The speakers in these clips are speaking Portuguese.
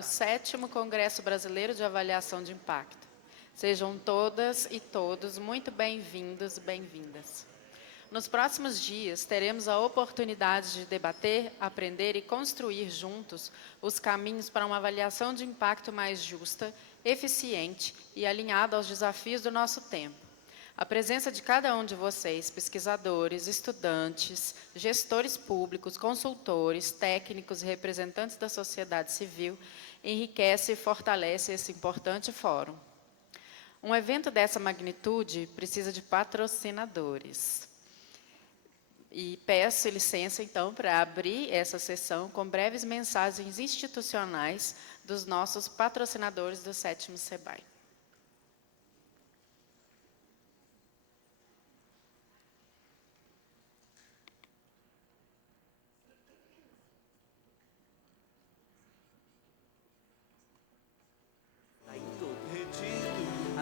do 7º Congresso Brasileiro de Avaliação de Impacto. Sejam todas e todos muito bem-vindos e bem-vindas. Nos próximos dias, teremos a oportunidade de debater, aprender e construir juntos os caminhos para uma avaliação de impacto mais justa, eficiente e alinhada aos desafios do nosso tempo. A presença de cada um de vocês, pesquisadores, estudantes, gestores públicos, consultores, técnicos e representantes da sociedade civil, enriquece e fortalece esse importante fórum. Um evento dessa magnitude precisa de patrocinadores. E peço licença, então, para abrir essa sessão com breves mensagens institucionais dos nossos patrocinadores do 7º SEBAI.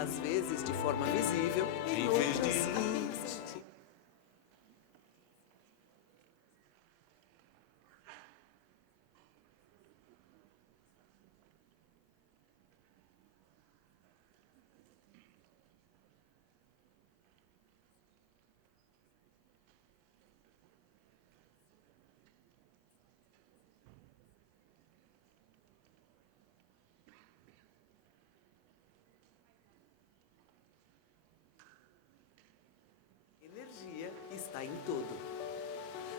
Às vezes de forma visível, em outras energia está em tudo.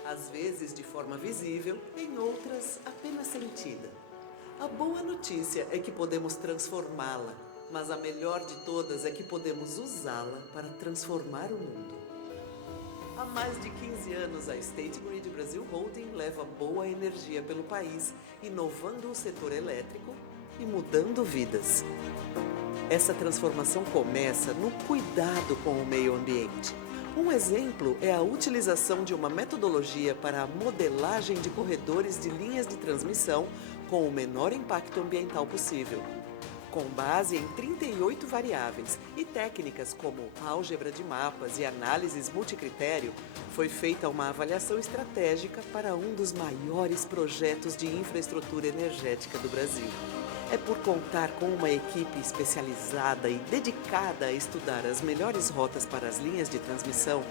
Às vezes de forma visível, em outras apenas sentida. A boa notícia é que podemos transformá-la, mas a melhor de todas é que podemos usá-la para transformar o mundo. Há mais de 15 anos, a State Grid Brasil Holding leva boa energia pelo país, inovando o setor elétrico e mudando vidas. Essa transformação começa no cuidado com o meio ambiente. Um exemplo é a utilização de uma metodologia para a modelagem de corredores de linhas de transmissão com o menor impacto ambiental possível. Com base em 38 variáveis e técnicas como álgebra de mapas e análises multicritério, foi feita uma avaliação estratégica para um dos maiores projetos de infraestrutura energética do Brasil. É por contar com uma equipe especializada e dedicada a estudar as melhores rotas para as linhas de transmissão,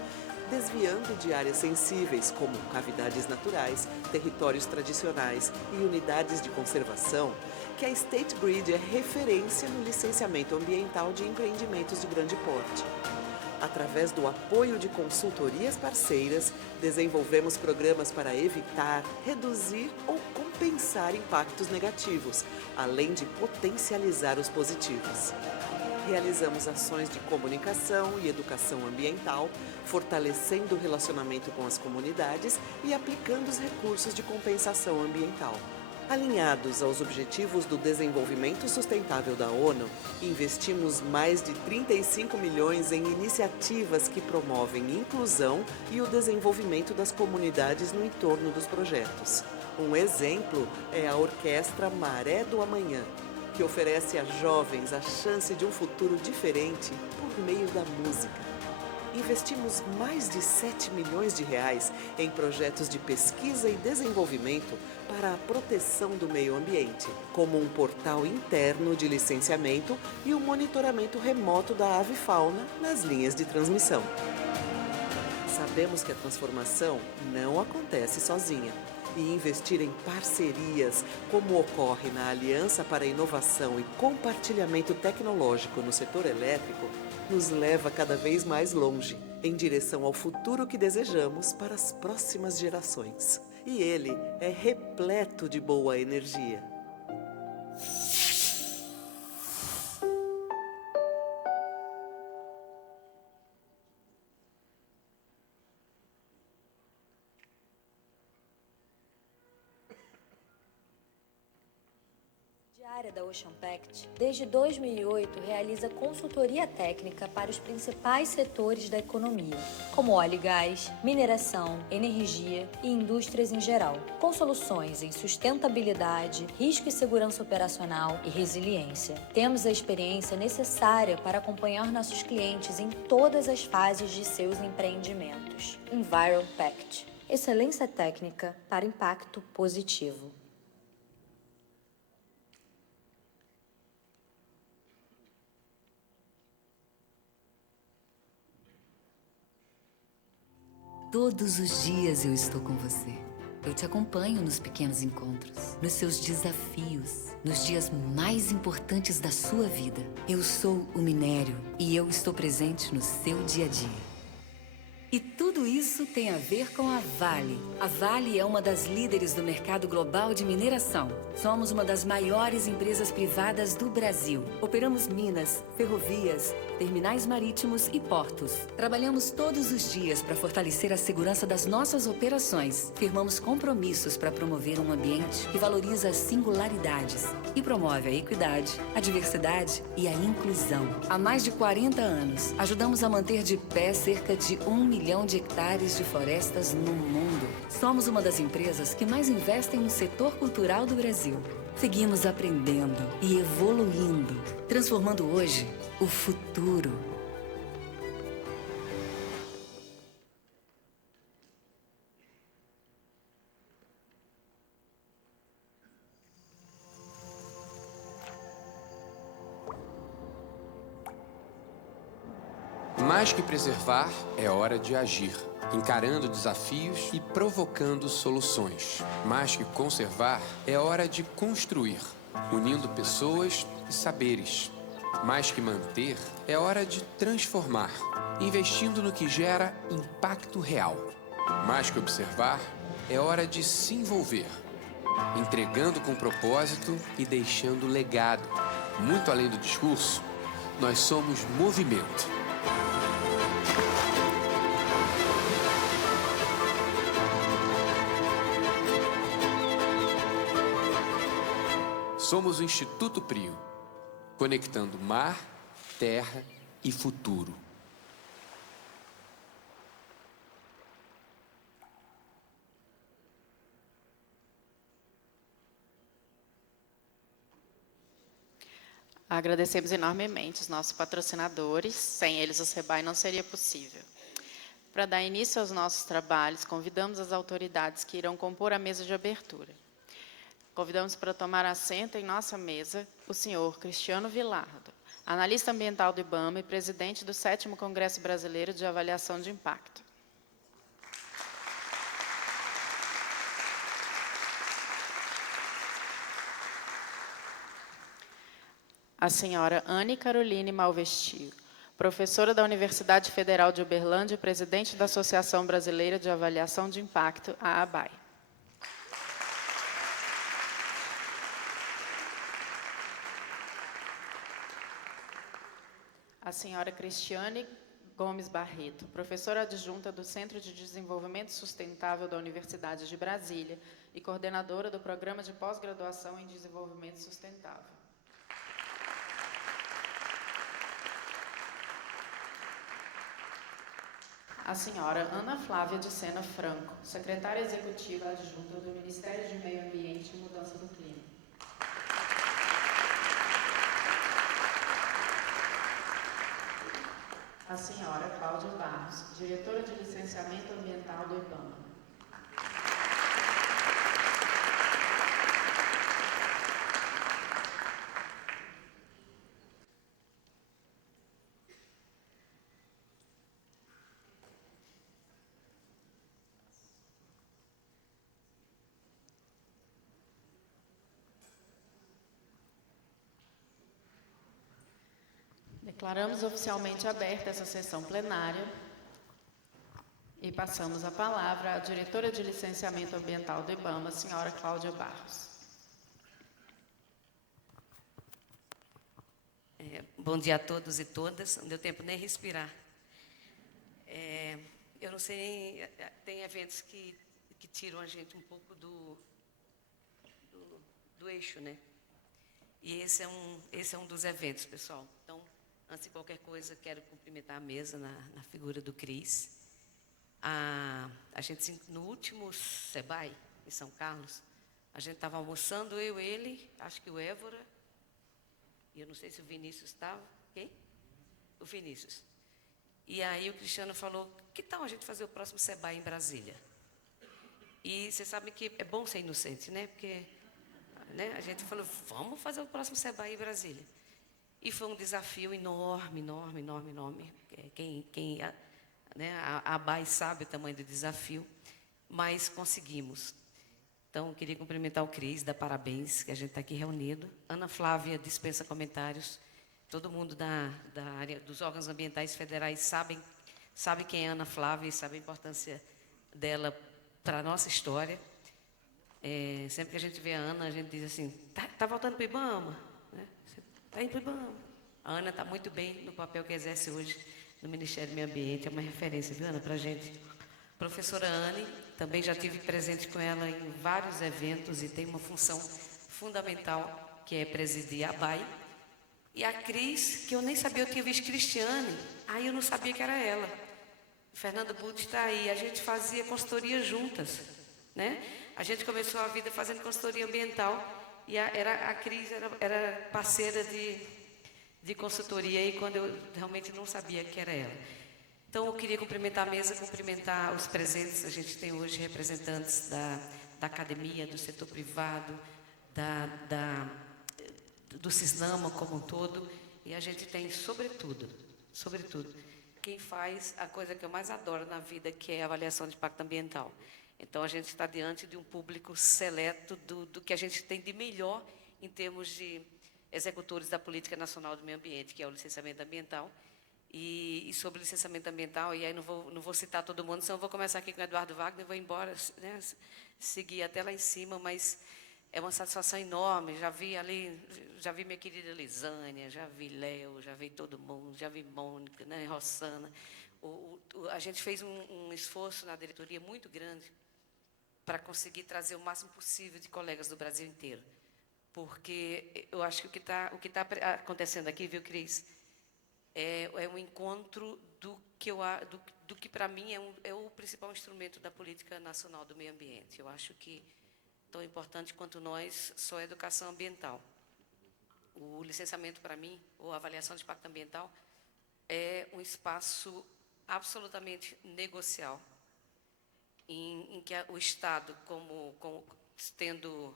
desviando de áreas sensíveis como cavidades naturais, territórios tradicionais e unidades de conservação, que a State Grid é referência no licenciamento ambiental de empreendimentos de grande porte. Através do apoio de consultorias parceiras, desenvolvemos programas para evitar, reduzir ou compensar impactos negativos, além de potencializar os positivos. Realizamos ações de comunicação e educação ambiental, fortalecendo o relacionamento com as comunidades e aplicando os recursos de compensação ambiental. Alinhados aos Objetivos do Desenvolvimento Sustentável da ONU, investimos mais de 35 milhões em iniciativas que promovem inclusão e o desenvolvimento das comunidades no entorno dos projetos. Um exemplo é a Orquestra Maré do Amanhã, que oferece a jovens a chance de um futuro diferente por meio da música. Investimos mais de 7 milhões de reais em projetos de pesquisa e desenvolvimento para a proteção do meio ambiente, como um portal interno de licenciamento e o monitoramento remoto da avifauna nas linhas de transmissão. Sabemos que a transformação não acontece sozinha. E investir em parcerias, como ocorre na Aliança para a Inovação e Compartilhamento Tecnológico no setor elétrico, nos leva cada vez mais longe, em direção ao futuro que desejamos para as próximas gerações. E ele é repleto de boa energia. A área da Ocean Pact, desde 2008, realiza consultoria técnica para os principais setores da economia, como óleo e gás, mineração, energia e indústrias em geral, com soluções em sustentabilidade, risco e segurança operacional e resiliência. Temos a experiência necessária para acompanhar nossos clientes em todas as fases de seus empreendimentos. Enviro Pact, excelência técnica para impacto positivo. Todos os dias eu estou com você. Eu te acompanho nos pequenos encontros, nos seus desafios, nos dias mais importantes da sua vida. Eu sou o Minério e eu estou presente no seu dia a dia. E tudo isso tem a ver com a Vale. A Vale é uma das líderes do mercado global de mineração. Somos uma das maiores empresas privadas do Brasil. Operamos minas, ferrovias, terminais marítimos e portos. Trabalhamos todos os dias para fortalecer a segurança das nossas operações. Firmamos compromissos para promover um ambiente que valoriza as singularidades e promove a equidade, a diversidade e a inclusão. Há mais de 40 anos, ajudamos a manter de pé cerca de 1 milhão de hectares de florestas no mundo. Somos uma das empresas que mais investem no setor cultural do Brasil. Seguimos aprendendo e evoluindo, transformando hoje o futuro. Mais que preservar, é hora de agir, encarando desafios e provocando soluções. Mais que conservar, é hora de construir, unindo pessoas e saberes. Mais que manter, é hora de transformar, investindo no que gera impacto real. Mais que observar, é hora de se envolver, entregando com propósito e deixando legado. Muito além do discurso, nós somos movimento. Somos o Instituto Prio, conectando mar, terra e futuro. Agradecemos enormemente os nossos patrocinadores. Sem eles, o SEBAE não seria possível. Para dar início aos nossos trabalhos, convidamos as autoridades que irão compor a mesa de abertura. Convidamos para tomar assento em nossa mesa o senhor Cristiano Vilardo, analista ambiental do IBAMA e presidente do 7º Congresso Brasileiro de Avaliação de Impacto. A senhora Anne Caroline Malvestio, professora da Universidade Federal de Uberlândia e presidente da Associação Brasileira de Avaliação de Impacto, a ABAI. A senhora Cristiane Gomes Barreto, professora adjunta do Centro de Desenvolvimento Sustentável da Universidade de Brasília e coordenadora do Programa de Pós-Graduação em Desenvolvimento Sustentável. A senhora Ana Flávia de Sena Franco, secretária executiva adjunta do Ministério de Meio Ambiente e Mudança do Clima. A senhora Cláudia Barros, diretora de Licenciamento Ambiental do IBAMA. Declaramos oficialmente aberta essa sessão plenária e passamos a palavra à diretora de Licenciamento Ambiental do IBAMA, a senhora Cláudia Barros. Bom dia a todos e todas. Não deu tempo nem respirar. Eu não sei, tem eventos que tiram a gente um pouco do eixo, né? E esse é um dos eventos, pessoal. Então, antes de qualquer coisa, quero cumprimentar a mesa na figura do Cris. A gente, no último SEBAE, em São Carlos, a gente estava almoçando, eu, ele, acho que o Évora, e eu não sei se o Vinícius estava. Quem? O Vinícius. E aí o Cristiano falou, que tal a gente fazer o próximo SEBAE em Brasília? E vocês sabem que é bom ser inocente, né? Porque a gente falou, vamos fazer o próximo SEBAE em Brasília. E foi um desafio enorme, enorme, enorme, enorme. Quem né? A ABAI sabe o tamanho do desafio, mas conseguimos. Então, queria cumprimentar o Cris, dar parabéns, que a gente está aqui reunido. Ana Flávia dispensa comentários. Todo mundo da área dos órgãos ambientais federais sabe quem é Ana Flávia e sabe a importância dela para a nossa história. Sempre que a gente vê a Ana, a gente diz assim, tá voltando para o IBAMA? Né? Está indo para o IBAMA. A Ana está muito bem no papel que exerce hoje no Ministério do Meio Ambiente. É uma referência, viu, Ana, para a gente. Professora Anne, também já tive presente com ela em vários eventos e tem uma função fundamental, que é presidir a ABAI. E a Cris, que eu nem sabia, eu tinha visto Cristiane, aí eu não sabia que era ela. Fernanda Butti está aí, a gente fazia consultoria juntas, né? A gente começou a vida fazendo consultoria ambiental e a Cris era parceira de consultoria, e quando eu realmente não sabia que era ela. Então, eu queria cumprimentar a mesa, cumprimentar os presentes. A gente tem hoje representantes da academia, do setor privado, do Cisnama como um todo, e a gente tem, sobretudo, quem faz a coisa que eu mais adoro na vida, que é a avaliação de impacto ambiental. Então, a gente está diante de um público seleto do que a gente tem de melhor em termos de executores da Política Nacional do Meio Ambiente, que é o licenciamento ambiental. E sobre licenciamento ambiental, e aí não vou citar todo mundo, senão eu vou começar aqui com o Eduardo Wagner, vou embora, né, seguir até lá em cima, mas é uma satisfação enorme. Já vi minha querida Lisânia, já vi Léo, já vi todo mundo, já vi Mônica, né, Rossana. A gente fez um esforço na diretoria muito grande para conseguir trazer o máximo possível de colegas do Brasil inteiro, porque eu acho que o que tá acontecendo aqui, viu, Cris, é um encontro do que para mim é o principal instrumento da política nacional do meio ambiente. Eu acho que tão importante quanto nós só a educação ambiental. O licenciamento, para mim, ou a avaliação de impacto ambiental, é um espaço absolutamente negocial, em que o Estado, tendo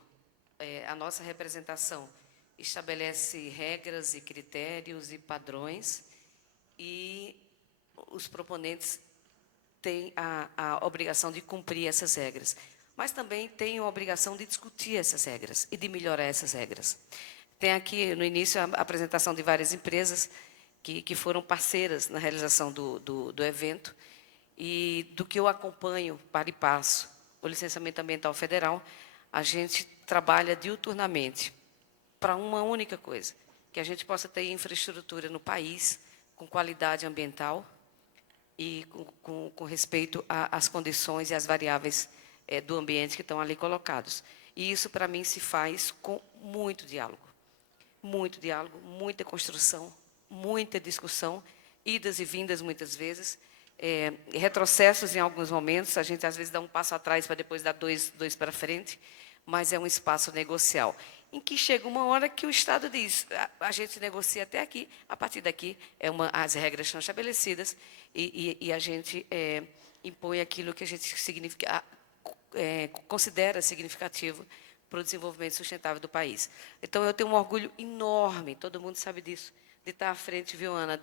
a nossa representação, estabelece regras e critérios e padrões, e os proponentes têm a obrigação de cumprir essas regras, mas também têm a obrigação de discutir essas regras e de melhorar essas regras. Tem aqui, no início, a apresentação de várias empresas que foram parceiras na realização do evento, e do que eu acompanho para e passo, o licenciamento ambiental federal, a gente trabalha diuturnamente para uma única coisa, que a gente possa ter infraestrutura no país com qualidade ambiental e com respeito às condições e às variáveis do ambiente que estão ali colocados. E isso, para mim, se faz com muito diálogo, muita construção, muita discussão, idas e vindas muitas vezes, retrocessos em alguns momentos, a gente às vezes dá um passo atrás para depois dar dois para frente, mas é um espaço negocial, em que chega uma hora que o Estado diz, a gente negocia até aqui, a partir daqui as regras estão estabelecidas e a gente impõe aquilo que a gente considera significativo para o desenvolvimento sustentável do país. Então, eu tenho um orgulho enorme, todo mundo sabe disso, de estar à frente, viu, Ana,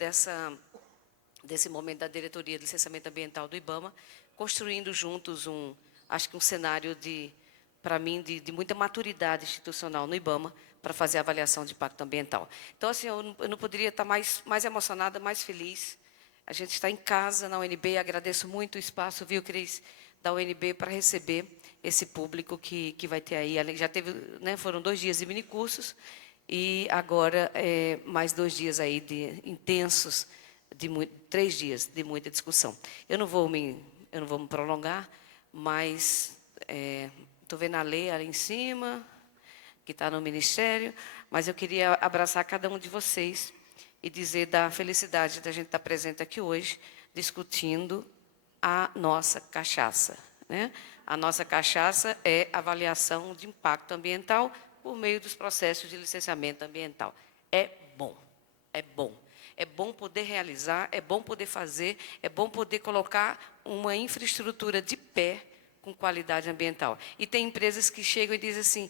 desse momento da diretoria de licenciamento ambiental do IBAMA, construindo juntos acho que um cenário para mim, de muita maturidade institucional no IBAMA para fazer a avaliação de impacto ambiental. Então, assim, eu não poderia estar mais emocionada, mais feliz. A gente está em casa, na UNB, agradeço muito o espaço, viu, Cris, da UNB para receber esse público que vai ter aí. Já teve, né, foram 2 dias de minicursos e agora mais 2 dias aí de intensos, 3 dias de muita discussão. Eu não vou me prolongar, mas estou vendo a lei ali em cima, que está no Ministério, mas eu queria abraçar cada um de vocês e dizer da felicidade da gente estar presente aqui hoje, discutindo a nossa cachaça, né? A nossa cachaça é avaliação de impacto ambiental por meio dos processos de licenciamento ambiental. É bom, é bom. É bom poder realizar, é bom poder fazer, é bom poder colocar uma infraestrutura de pé com qualidade ambiental. E tem empresas que chegam e dizem assim,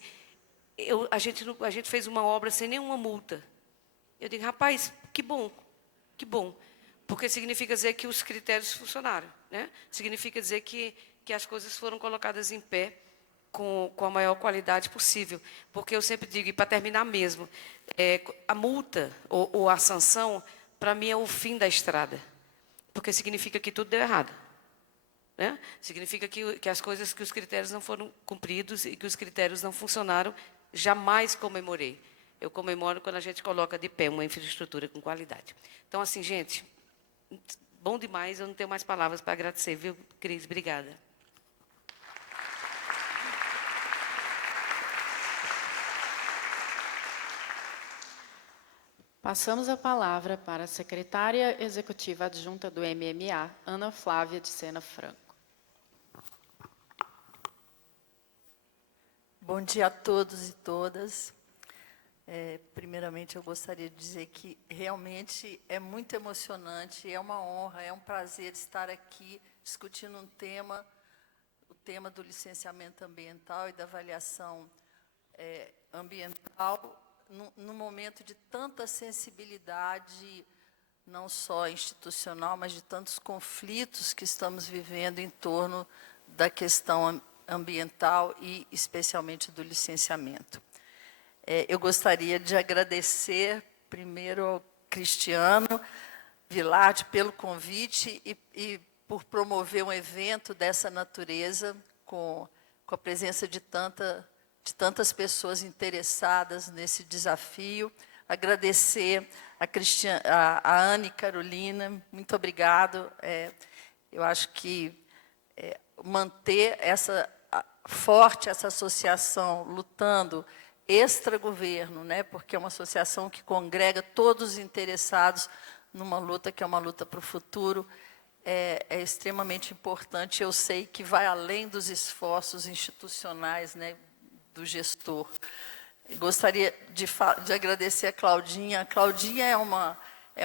a gente fez uma obra sem nenhuma multa. Eu digo, rapaz, que bom, porque significa dizer que os critérios funcionaram, né? Significa dizer que as coisas foram colocadas em pé com a maior qualidade possível. Porque eu sempre digo, e para terminar mesmo, a multa ou a sanção, para mim, é o fim da estrada, porque significa que tudo deu errado. Né? Significa que as coisas, que os critérios não foram cumpridos e que os critérios não funcionaram. Jamais comemorei. Eu comemoro quando a gente coloca de pé uma infraestrutura com qualidade. Então, assim, gente, bom demais. Eu não tenho mais palavras para agradecer, viu, Cris? Obrigada. Passamos a palavra para a secretária executiva adjunta do MMA, Ana Flávia de Sena Franco. Bom dia a todos e todas. Primeiramente, eu gostaria de dizer que realmente é muito emocionante, é uma honra, é um prazer estar aqui discutindo o tema do licenciamento ambiental e da avaliação ambiental, num momento de tanta sensibilidade, não só institucional, mas de tantos conflitos que estamos vivendo em torno da questão ambiental e, especialmente, do licenciamento. Eu gostaria de agradecer, primeiro, ao Cristiano Vilardi pelo convite e por promover um evento dessa natureza, com a presença de tantas pessoas interessadas nesse desafio. Agradecer a Anne Carolina, muito obrigado. Eu acho que manter forte essa associação, lutando extra-governo, né, porque é uma associação que congrega todos os interessados numa luta que é uma luta para o futuro, é extremamente importante. Eu sei que vai além dos esforços institucionais, né, do gestor. Gostaria de agradecer a Claudinha. A Claudinha é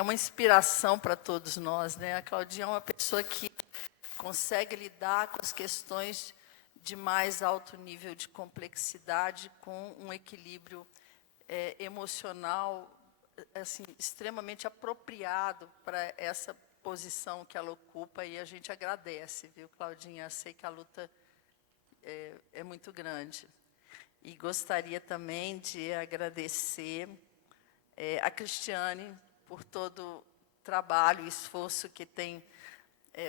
uma inspiração para todos nós, né? A Claudinha é uma pessoa que consegue lidar com as questões de mais alto nível de complexidade, com um equilíbrio emocional assim, extremamente apropriado para essa posição que ela ocupa, e a gente agradece, viu, Claudinha? Eu sei que a luta é muito grande. E gostaria também de agradecer a Cristiane por todo o trabalho e esforço que tem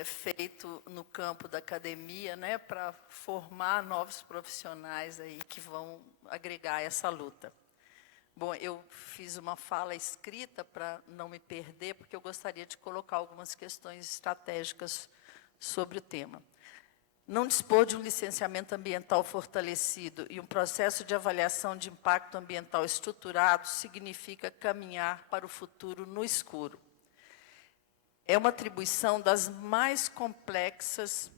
feito no campo da academia, né, para formar novos profissionais aí que vão agregar essa luta. Bom, eu fiz uma fala escrita para não me perder, porque eu gostaria de colocar algumas questões estratégicas sobre o tema. Não dispor de um licenciamento ambiental fortalecido e um processo de avaliação de impacto ambiental estruturado significa caminhar para o futuro no escuro. É uma atribuição das mais complexas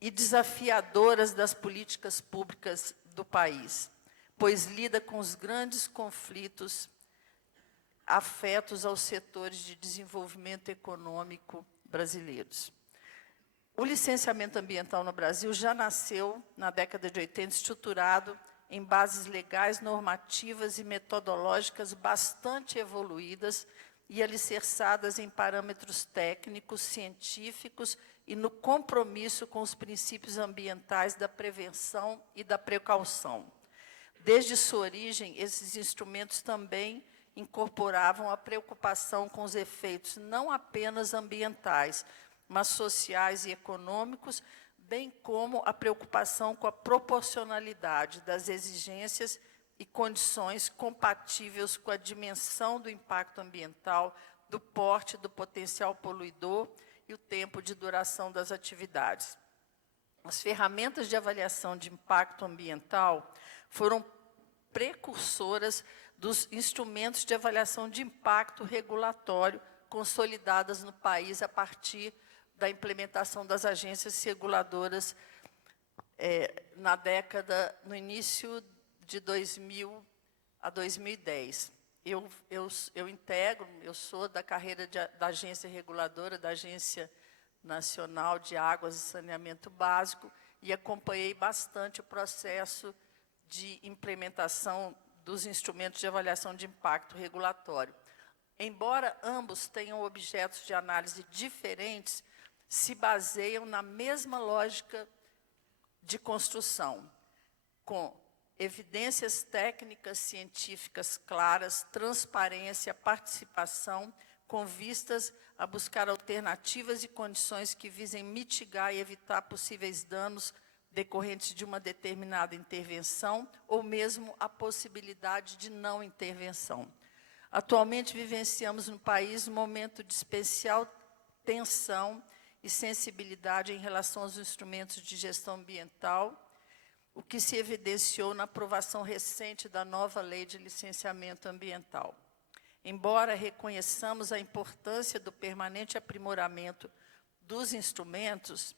e desafiadoras das políticas públicas do país, pois lida com os grandes conflitos afetos aos setores de desenvolvimento econômico brasileiros. O licenciamento ambiental no Brasil já nasceu, na década de 80, estruturado em bases legais, normativas e metodológicas bastante evoluídas e alicerçadas em parâmetros técnicos, científicos e no compromisso com os princípios ambientais da prevenção e da precaução. Desde sua origem, esses instrumentos também incorporavam a preocupação com os efeitos não apenas ambientais, mas sociais e econômicos, bem como a preocupação com a proporcionalidade das exigências e condições compatíveis com a dimensão do impacto ambiental, do porte do potencial poluidor e o tempo de duração das atividades. As ferramentas de avaliação de impacto ambiental foram precursoras dos instrumentos de avaliação de impacto regulatório consolidadas no país a partir da implementação das agências reguladoras no início de 2000 a 2010. Eu sou da carreira da agência reguladora, da Agência Nacional de Águas e Saneamento Básico, e acompanhei bastante o processo de implementação dos instrumentos de avaliação de impacto regulatório. Embora ambos tenham objetos de análise diferentes, se baseiam na mesma lógica de construção, com evidências técnicas científicas claras, transparência, participação, com vistas a buscar alternativas e condições que visem mitigar e evitar possíveis danos decorrentes de uma determinada intervenção ou mesmo a possibilidade de não intervenção. Atualmente vivenciamos no país um momento de especial tensão e sensibilidade em relação aos instrumentos de gestão ambiental, o que se evidenciou na aprovação recente da nova Lei de Licenciamento Ambiental. Embora reconheçamos a importância do permanente aprimoramento dos instrumentos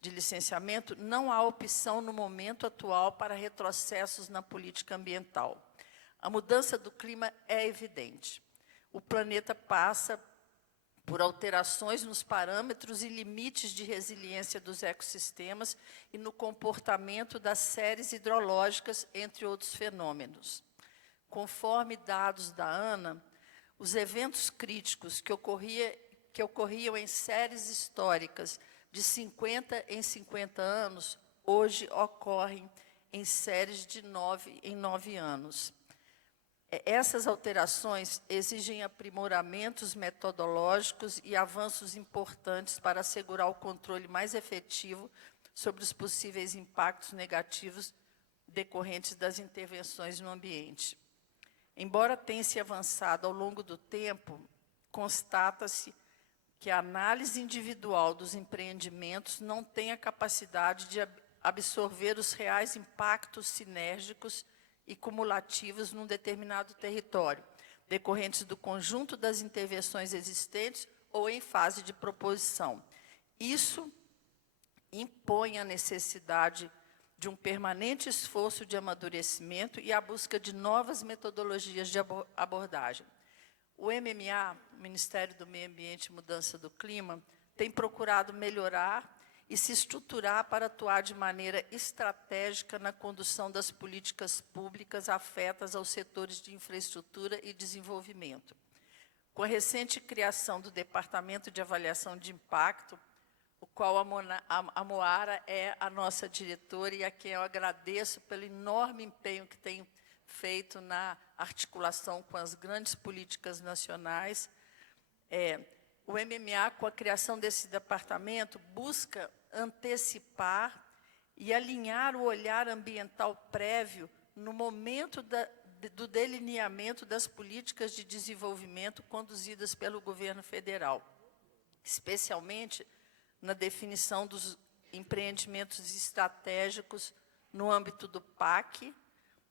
de licenciamento, não há opção no momento atual para retrocessos na política ambiental. A mudança do clima é evidente. O planeta passa por alterações nos parâmetros e limites de resiliência dos ecossistemas e no comportamento das séries hidrológicas, entre outros fenômenos. Conforme dados da ANA, os eventos críticos que ocorriam em séries históricas de 50 em 50 anos, hoje ocorrem em séries de 9 em 9 anos. Essas alterações exigem aprimoramentos metodológicos e avanços importantes para assegurar o controle mais efetivo sobre os possíveis impactos negativos decorrentes das intervenções no ambiente. Embora tenha se avançado ao longo do tempo, constata-se que a análise individual dos empreendimentos não tem a capacidade de absorver os reais impactos sinérgicos e cumulativos num determinado território, decorrentes do conjunto das intervenções existentes ou em fase de proposição. Isso impõe a necessidade de um permanente esforço de amadurecimento e a busca de novas metodologias de abordagem. O MMA, Ministério do Meio Ambiente e Mudança do Clima, tem procurado melhorar e se estruturar para atuar de maneira estratégica na condução das políticas públicas afetas aos setores de infraestrutura e desenvolvimento. Com a recente criação do Departamento de Avaliação de Impacto, o qual a Moara é a nossa diretora e a quem eu agradeço pelo enorme empenho que tem feito na articulação com as grandes políticas nacionais. O MMA, com a criação desse departamento, busca antecipar e alinhar o olhar ambiental prévio no momento do delineamento das políticas de desenvolvimento conduzidas pelo governo federal, especialmente na definição dos empreendimentos estratégicos no âmbito do PAC,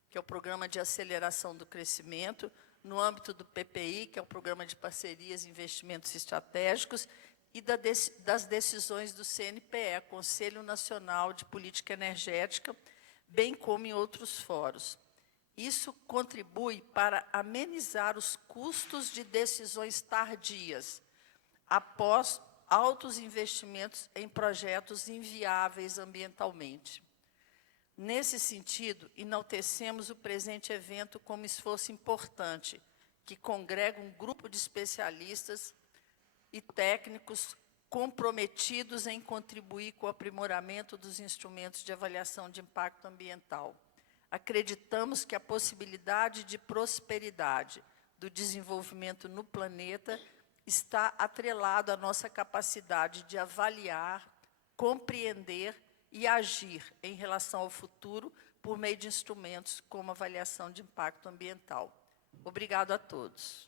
que é o Programa de Aceleração do Crescimento, no âmbito do PPI, que é o Programa de Parcerias e Investimentos Estratégicos, e das decisões do CNPE, Conselho Nacional de Política Energética, bem como em outros fóruns. Isso contribui para amenizar os custos de decisões tardias, após altos investimentos em projetos inviáveis ambientalmente. Nesse sentido, enaltecemos o presente evento como esforço importante, que congrega um grupo de especialistas e técnicos comprometidos em contribuir com o aprimoramento dos instrumentos de avaliação de impacto ambiental. Acreditamos que a possibilidade de prosperidade do desenvolvimento no planeta está atrelado à nossa capacidade de avaliar, compreender e agir em relação ao futuro por meio de instrumentos como avaliação de impacto ambiental. Obrigado a todos.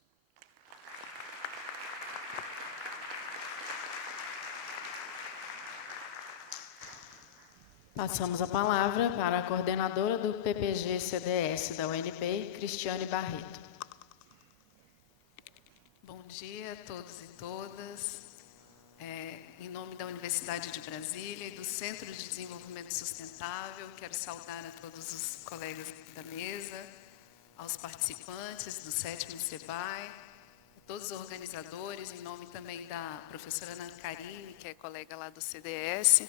Passamos a palavra para a coordenadora do PPG-CDS da UNB, Cristiane Barreto. Bom dia a todos e todas. Em nome da Universidade de Brasília e do Centro de Desenvolvimento Sustentável, quero saudar a todos os colegas da mesa, aos participantes do 7º SEBAE, a todos os organizadores, em nome também da professora Ana Karine, que é colega lá do CDS,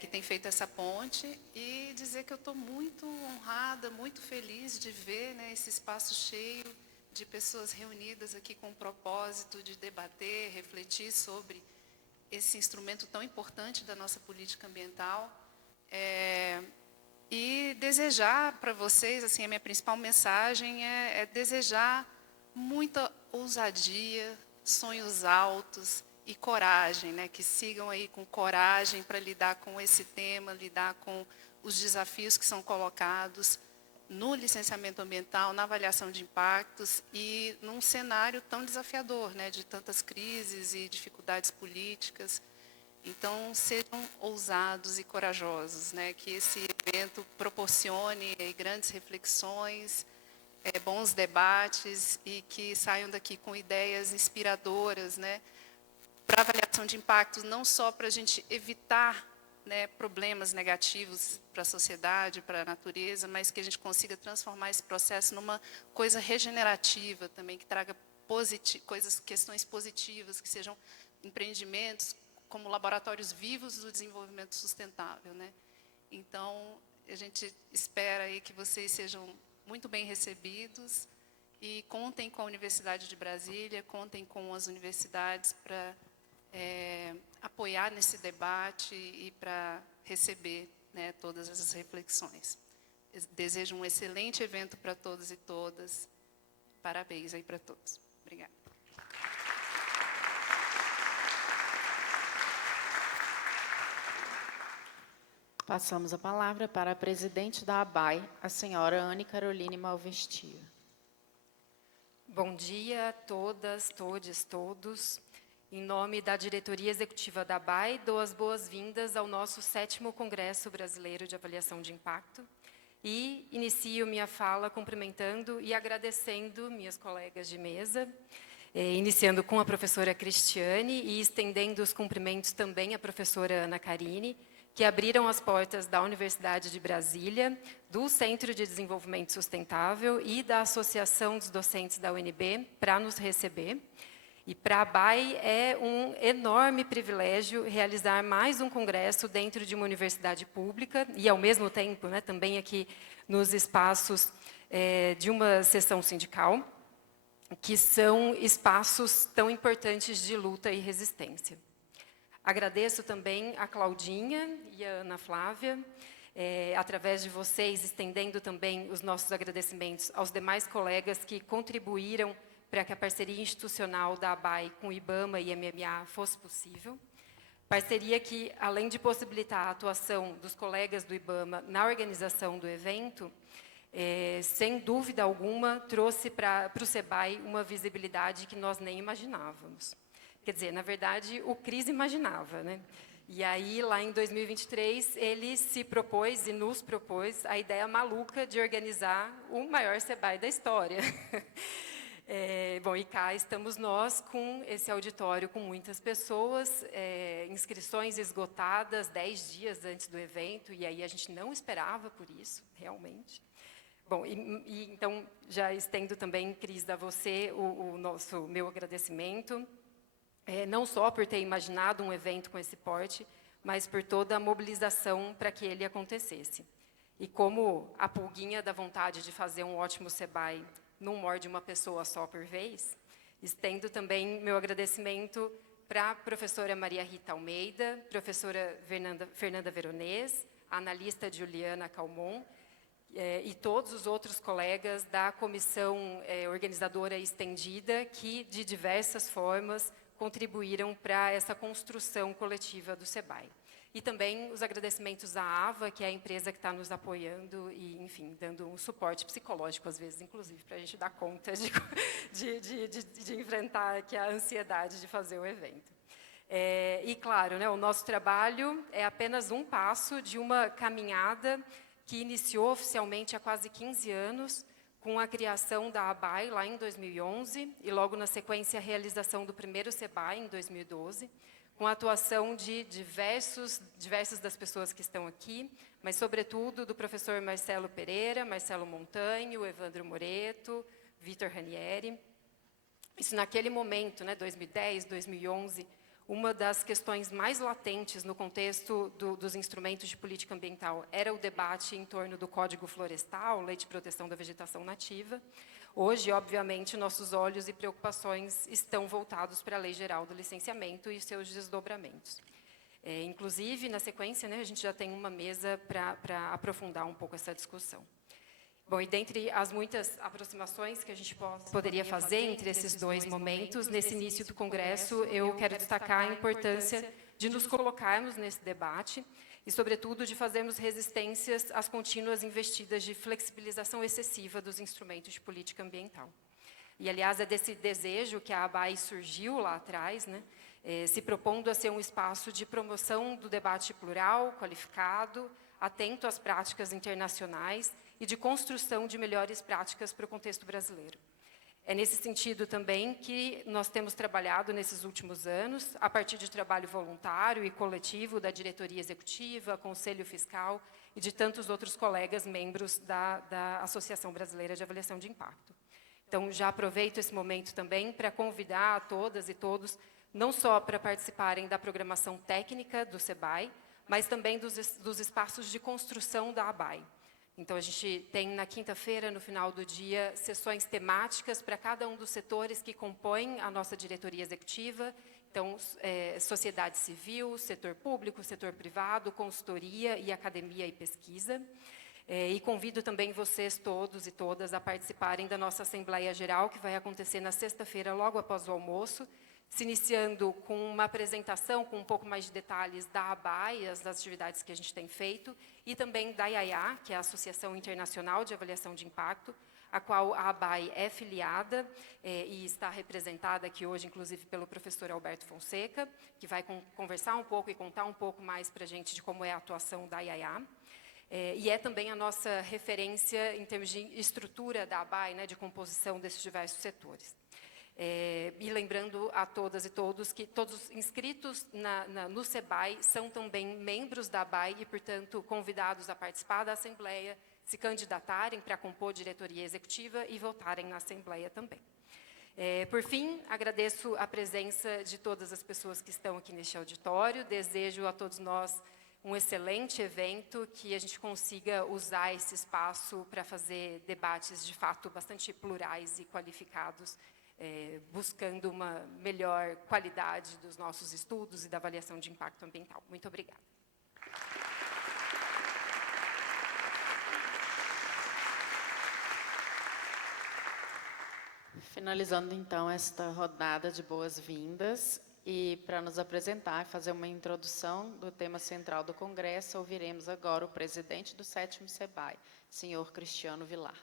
que tem feito essa ponte, e dizer que eu estou muito honrada, muito feliz de ver, né, esse espaço cheio de pessoas reunidas aqui com o propósito de debater, refletir sobre esse instrumento tão importante da nossa política ambiental. E desejar para vocês, assim, a minha principal mensagem é desejar muita ousadia, sonhos altos e coragem, né? Que sigam aí com coragem para lidar com esse tema, lidar com os desafios que são colocados no licenciamento ambiental, na avaliação de impactos e num cenário tão desafiador, né? De tantas crises e dificuldades políticas. Então, sejam ousados e corajosos, né? Que esse evento proporcione grandes reflexões, bons debates e que saiam daqui com ideias inspiradoras, né? Para avaliação de impactos, não só para a gente evitar, né, problemas negativos para a sociedade, para a natureza, mas que a gente consiga transformar esse processo numa coisa regenerativa também, que traga questões positivas, que sejam empreendimentos como laboratórios vivos do desenvolvimento sustentável, né? Então, a gente espera aí que vocês sejam muito bem recebidos e contem com a Universidade de Brasília, contem com as universidades para apoiar nesse debate e para receber, né, todas essas reflexões. Desejo um excelente evento para todos e todas. Parabéns aí para todos. Obrigada. Passamos a palavra para a presidente da ABAI, a senhora Anne Caroline Malvestia. Bom dia a todas, todes, todos. Em nome da diretoria executiva da ABAI, dou as boas-vindas ao nosso 7º Congresso Brasileiro de Avaliação de Impacto e inicio minha fala cumprimentando e agradecendo minhas colegas de mesa, iniciando com a professora Cristiane e estendendo os cumprimentos também à professora Ana Carine, que abriram as portas da Universidade de Brasília, do Centro de Desenvolvimento Sustentável e da Associação dos Docentes da UNB para nos receber. E para a ABAI é um enorme privilégio realizar mais um congresso dentro de uma universidade pública e, ao mesmo tempo, né, também aqui nos espaços de uma seção sindical, que são espaços tão importantes de luta e resistência. Agradeço também a Claudinha e a Ana Flávia, através de vocês, estendendo também os nossos agradecimentos aos demais colegas que contribuíram para que a parceria institucional da ABAI com o IBAMA e MMA fosse possível. Parceria que, além de possibilitar a atuação dos colegas do IBAMA na organização do evento, sem dúvida alguma, trouxe para o SEBAI uma visibilidade que nós nem imaginávamos. Quer dizer, na verdade, o Cris imaginava, né? E aí, lá em 2023, ele se propôs e nos propôs a ideia maluca de organizar o maior SEBAI da história. Bom, e cá estamos nós com esse auditório com muitas pessoas, inscrições esgotadas 10 dias antes do evento, e aí a gente não esperava por isso, realmente. Bom, então, já estendo também, Cris, a você o meu agradecimento, não só por ter imaginado um evento com esse porte, mas por toda a mobilização para que ele acontecesse. E como a pulguinha da vontade de fazer um ótimo SEBAI não morde uma pessoa só por vez, estendo também meu agradecimento para a professora Maria Rita Almeida, professora Fernanda Veronês, a analista Juliana Calmon, e todos os outros colegas da comissão organizadora estendida que, de diversas formas, contribuíram para essa construção coletiva do SEBAI. E também os agradecimentos à AVA, que é a empresa que está nos apoiando e, enfim, dando um suporte psicológico, às vezes, inclusive, para a gente dar conta de enfrentar aqui a ansiedade de fazer o evento. E, claro, né, o nosso trabalho é apenas um passo de uma caminhada que iniciou oficialmente há quase 15 anos, com a criação da ABAI, lá em 2011, e logo na sequência a realização do primeiro SEBAI, em 2012, com a atuação de diversas das pessoas que estão aqui, mas, sobretudo, do professor Marcelo Pereira, Marcelo Montanho, Evandro Moreto, Vitor Ranieri. Isso naquele momento, né, 2010, 2011, uma das questões mais latentes no contexto dos instrumentos de política ambiental era o debate em torno do Código Florestal, Lei de Proteção da Vegetação Nativa, hoje, obviamente, nossos olhos e preocupações estão voltados para a Lei Geral do Licenciamento e seus desdobramentos. Inclusive, na sequência, né, a gente já tem uma mesa para aprofundar um pouco essa discussão. Bom, e dentre as muitas aproximações que a gente poderia fazer entre esses dois momentos, nesse início do Congresso, eu quero destacar a importância de nos colocarmos nesse debate e, sobretudo, de fazermos resistências às contínuas investidas de flexibilização excessiva dos instrumentos de política ambiental. E, aliás, é desse desejo que a ABAI surgiu lá atrás, né, se propondo a ser um espaço de promoção do debate plural, qualificado, atento às práticas internacionais e de construção de melhores práticas para o contexto brasileiro. É nesse sentido também que nós temos trabalhado nesses últimos anos, a partir de trabalho voluntário e coletivo da diretoria executiva, conselho fiscal e de tantos outros colegas membros da Associação Brasileira de Avaliação de Impacto. Então, já aproveito esse momento também para convidar a todas e todos, não só para participarem da programação técnica do SEBAI, mas também dos espaços de construção da ABAI. Então, a gente tem, na quinta-feira, no final do dia, sessões temáticas para cada um dos setores que compõem a nossa diretoria executiva. Então, sociedade civil, setor público, setor privado, consultoria e academia e pesquisa. E convido também vocês todos e todas a participarem da nossa Assembleia Geral, que vai acontecer na sexta-feira, logo após o almoço, se iniciando com uma apresentação com um pouco mais de detalhes da ABAI, das atividades que a gente tem feito, e também da IAIA, que é a Associação Internacional de Avaliação de Impacto, a qual a ABAI é filiada e está representada aqui hoje, inclusive, pelo professor Alberto Fonseca, que vai conversar um pouco e contar um pouco mais para a gente de como é a atuação da IAIA. E é também a nossa referência em termos de estrutura da ABAI, né, de composição desses diversos setores. E lembrando a todas e todos que todos os inscritos no SEBAI são também membros da ABAI e, portanto, convidados a participar da Assembleia, se candidatarem para compor diretoria executiva e votarem na Assembleia também. Por fim, agradeço a presença de todas as pessoas que estão aqui neste auditório, desejo a todos nós um excelente evento, que a gente consiga usar esse espaço para fazer debates, de fato, bastante plurais e qualificados, buscando uma melhor qualidade dos nossos estudos e da avaliação de impacto ambiental. Muito obrigada. Finalizando, então, esta rodada de boas-vindas, e para nos apresentar e fazer uma introdução do tema central do Congresso, ouviremos agora o presidente do 7º SEBAI, senhor Cristiano Vilardo.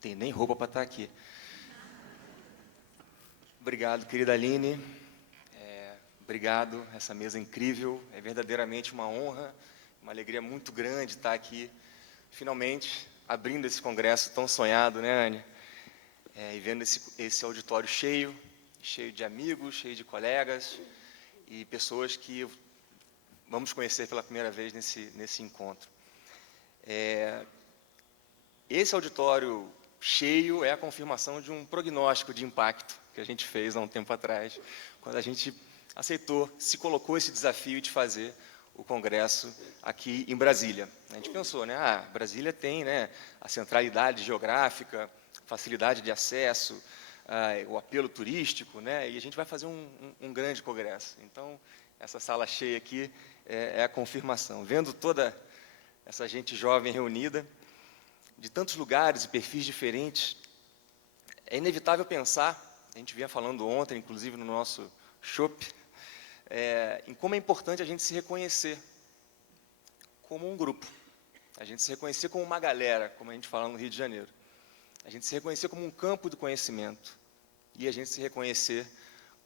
Tem nem roupa para estar aqui. Obrigado, querida Aline. Obrigado, essa mesa incrível. É verdadeiramente uma honra, uma alegria muito grande estar aqui, finalmente, abrindo esse congresso tão sonhado, né, Anne? E vendo esse auditório cheio de amigos, cheio de colegas e pessoas que vamos conhecer pela primeira vez nesse encontro. Esse auditório cheio é a confirmação de um prognóstico de impacto que a gente fez há um tempo atrás, quando a gente aceitou, se colocou esse desafio de fazer o congresso aqui em Brasília. A gente pensou, né, Brasília tem, né, a centralidade geográfica, facilidade de acesso, o apelo turístico, né, e a gente vai fazer um grande congresso. Então, essa sala cheia aqui é a confirmação. Vendo toda essa gente jovem reunida, de tantos lugares e perfis diferentes, é inevitável pensar, a gente vinha falando ontem, inclusive no nosso chopp, em como é importante a gente se reconhecer como um grupo, a gente se reconhecer como uma galera, como a gente fala no Rio de Janeiro, a gente se reconhecer como um campo do conhecimento e a gente se reconhecer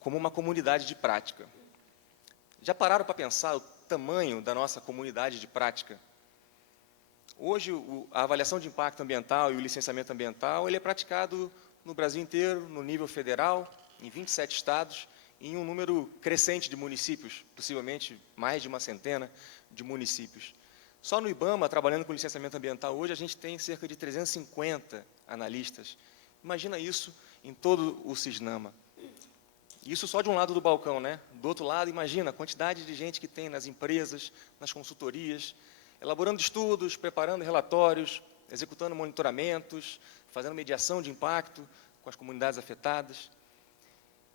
como uma comunidade de prática. Já pararam para pensar o tamanho da nossa comunidade de prática? Hoje, a avaliação de impacto ambiental e o licenciamento ambiental ele é praticado no Brasil inteiro, no nível federal, em 27 estados, em um número crescente de municípios, possivelmente mais de uma centena de municípios. Só no IBAMA, trabalhando com licenciamento ambiental hoje, a gente tem cerca de 350 analistas. Imagina isso em todo o CISNAMA. Isso só de um lado do balcão, né? Do outro lado, imagina a quantidade de gente que tem nas empresas, nas consultorias, elaborando estudos, preparando relatórios, executando monitoramentos, fazendo mediação de impacto com as comunidades afetadas.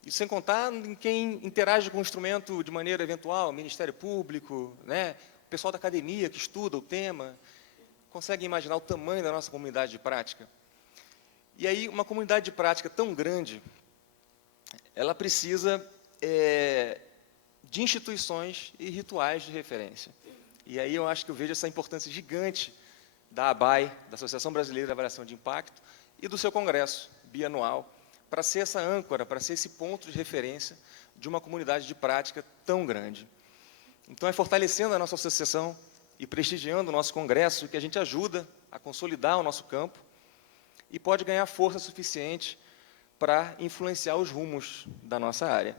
Isso sem contar em quem interage com o instrumento de maneira eventual, Ministério Público, né? O pessoal da academia que estuda o tema, consegue imaginar o tamanho da nossa comunidade de prática. E aí, uma comunidade de prática tão grande, ela precisa de instituições e rituais de referência. E aí eu acho que eu vejo essa importância gigante da ABAI, da Associação Brasileira de Avaliação de Impacto, e do seu congresso bianual, para ser essa âncora, para ser esse ponto de referência de uma comunidade de prática tão grande. Então, é fortalecendo a nossa associação e prestigiando o nosso congresso que a gente ajuda a consolidar o nosso campo e pode ganhar força suficiente para influenciar os rumos da nossa área.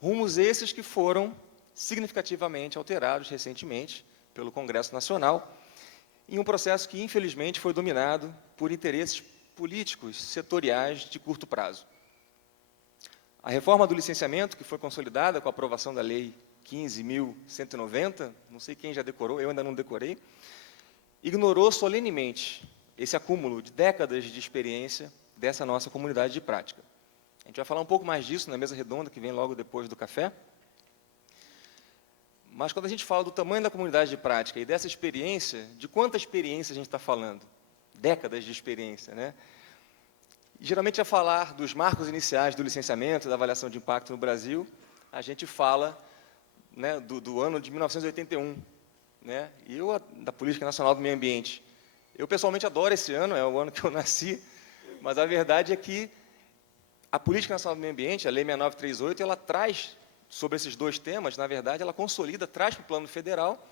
Rumos esses que foram significativamente alterados recentemente pelo Congresso Nacional, em um processo que, infelizmente, foi dominado por interesses políticos setoriais de curto prazo. A reforma do licenciamento, que foi consolidada com a aprovação da Lei 15.190, não sei quem já decorou, eu ainda não decorei, ignorou solenemente esse acúmulo de décadas de experiência dessa nossa comunidade de prática. A gente vai falar um pouco mais disso na mesa redonda, que vem logo depois do café. Mas, quando a gente fala do tamanho da comunidade de prática e dessa experiência, de quanta experiência a gente está falando? Décadas de experiência, né? E, geralmente, a falar dos marcos iniciais do licenciamento e da avaliação de impacto no Brasil, a gente fala, né, do ano de 1981, né? E eu, da Política Nacional do Meio Ambiente. Eu, pessoalmente, adoro esse ano, é o ano que eu nasci, mas a verdade é que a Política Nacional do Meio Ambiente, a Lei 6938, ela traz, sobre esses dois temas, na verdade, ela consolida, traz para o plano federal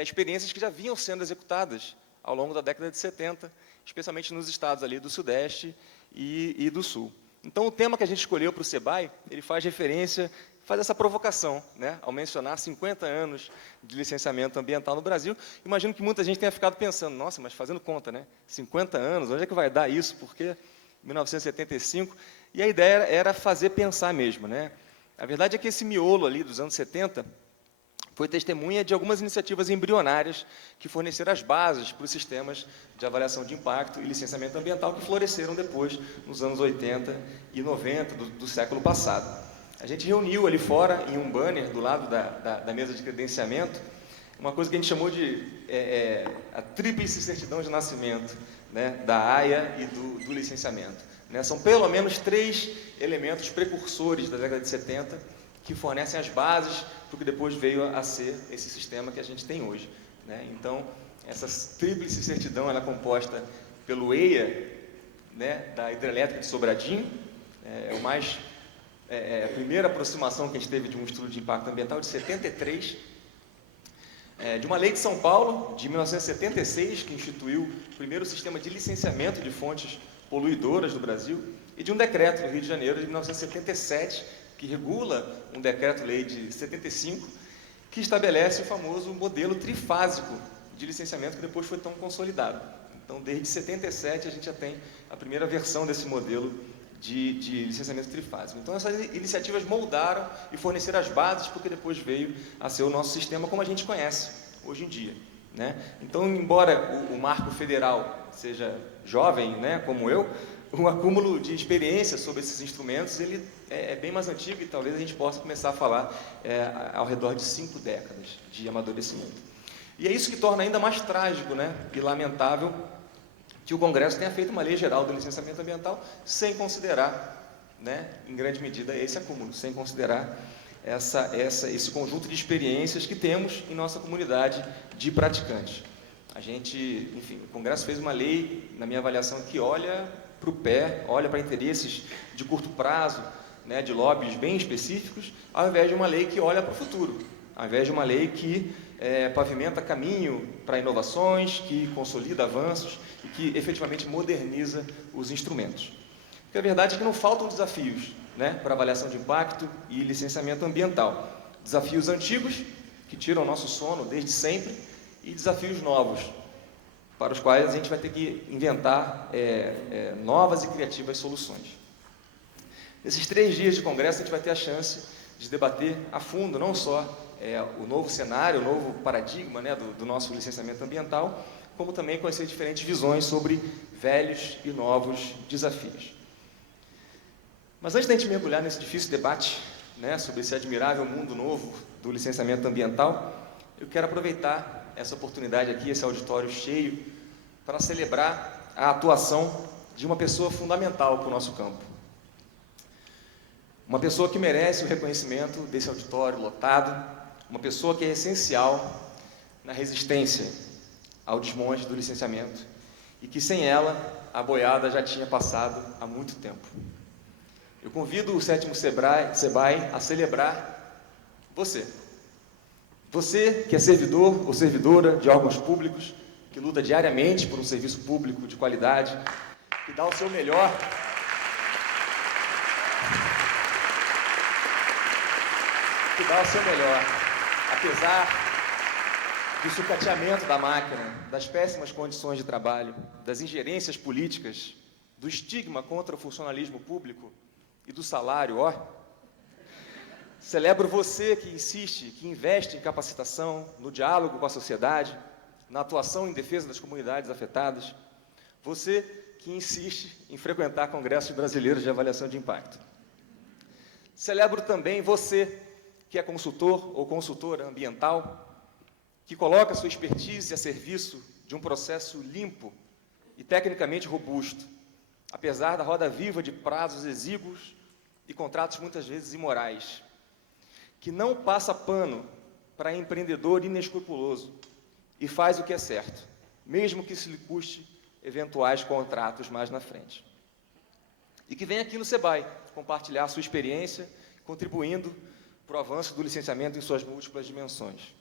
experiências que já vinham sendo executadas ao longo da década de 70, especialmente nos estados ali do Sudeste e do Sul. Então, o tema que a gente escolheu para o SEBAI, ele faz referência, faz essa provocação, né, ao mencionar 50 anos de licenciamento ambiental no Brasil. Imagino que muita gente tenha ficado pensando, nossa, mas fazendo conta, né, 50 anos, onde é que vai dar isso? Porque 1975, e a ideia era fazer pensar mesmo, né? A verdade é que esse miolo ali dos anos 70 foi testemunha de algumas iniciativas embrionárias que forneceram as bases para os sistemas de avaliação de impacto e licenciamento ambiental que floresceram depois, nos anos 80 e 90 do século passado. A gente reuniu ali fora, em um banner, do lado da mesa de credenciamento, uma coisa que a gente chamou de a tríplice certidão de nascimento, né, da AIA e do licenciamento. Né? São pelo menos 3 elementos precursores da década de 70 que fornecem as bases para o que depois veio a ser esse sistema que a gente tem hoje. Né? Então, essa tríplice certidão ela é composta pelo EIA, né, da hidrelétrica de Sobradinho, a primeira aproximação que a gente teve de um estudo de impacto ambiental de 73, de uma lei de São Paulo, de 1976, que instituiu o primeiro sistema de licenciamento de fontes poluidoras do Brasil, e de um decreto do Rio de Janeiro, de 1977, que regula um decreto-lei de 75, que estabelece o famoso modelo trifásico de licenciamento, que depois foi tão consolidado. Então, desde 77, a gente já tem a primeira versão desse modelo de licenciamento trifásico. Então, essas iniciativas moldaram e forneceram as bases porque depois veio a ser o nosso sistema como a gente conhece hoje em dia. Né? Então, embora o marco federal seja jovem, né, como eu, o acúmulo de experiência sobre esses instrumentos ele é bem mais antigo e talvez a gente possa começar a falar ao redor de 5 décadas de amadurecimento. E é isso que torna ainda mais trágico, né, e lamentável que o Congresso tenha feito uma lei geral do licenciamento ambiental sem considerar, né, em grande medida, esse acúmulo, sem considerar esse conjunto de experiências que temos em nossa comunidade de praticantes. A gente, enfim, o Congresso fez uma lei, na minha avaliação, que olha para o pé, olha para interesses de curto prazo, né, de lobbies bem específicos, ao invés de uma lei que olha para o futuro, ao invés de uma lei que pavimenta caminho para inovações, que consolida avanços e que efetivamente moderniza os instrumentos. Porque a verdade é que não faltam desafios, né, para avaliação de impacto e licenciamento ambiental. Desafios antigos, que tiram o nosso sono desde sempre, e desafios novos, para os quais a gente vai ter que inventar novas e criativas soluções. Nesses 3 dias de congresso, a gente vai ter a chance de debater a fundo, não só o novo cenário, o novo paradigma, né, do nosso licenciamento ambiental, como também conhecer diferentes visões sobre velhos e novos desafios. Mas antes da gente mergulhar nesse difícil debate, né, sobre esse admirável mundo novo do licenciamento ambiental, eu quero aproveitar essa oportunidade aqui, esse auditório cheio, para celebrar a atuação de uma pessoa fundamental para o nosso campo. Uma pessoa que merece o reconhecimento desse auditório lotado, uma pessoa que é essencial na resistência ao desmonte do licenciamento e que sem ela a boiada já tinha passado há muito tempo. Eu convido o 7º SEBAE a celebrar você. Você que é servidor ou servidora de órgãos públicos, que luta diariamente por um serviço público de qualidade, que dá o seu melhor apesar do sucateamento da máquina, das péssimas condições de trabalho, das ingerências políticas, do estigma contra o funcionalismo público e do salário, celebro você que insiste, que investe em capacitação, no diálogo com a sociedade, na atuação em defesa das comunidades afetadas, você que insiste em frequentar congressos brasileiros de avaliação de impacto. Celebro também você que é consultor ou consultora ambiental, que coloca sua expertise a serviço de um processo limpo e tecnicamente robusto, apesar da roda viva de prazos exíguos e contratos muitas vezes imorais, que não passa pano para empreendedor inescrupuloso e faz o que é certo, mesmo que isso lhe custe eventuais contratos mais na frente. E que vem aqui no SEBAE compartilhar sua experiência, contribuindo para o avanço do licenciamento em suas múltiplas dimensões.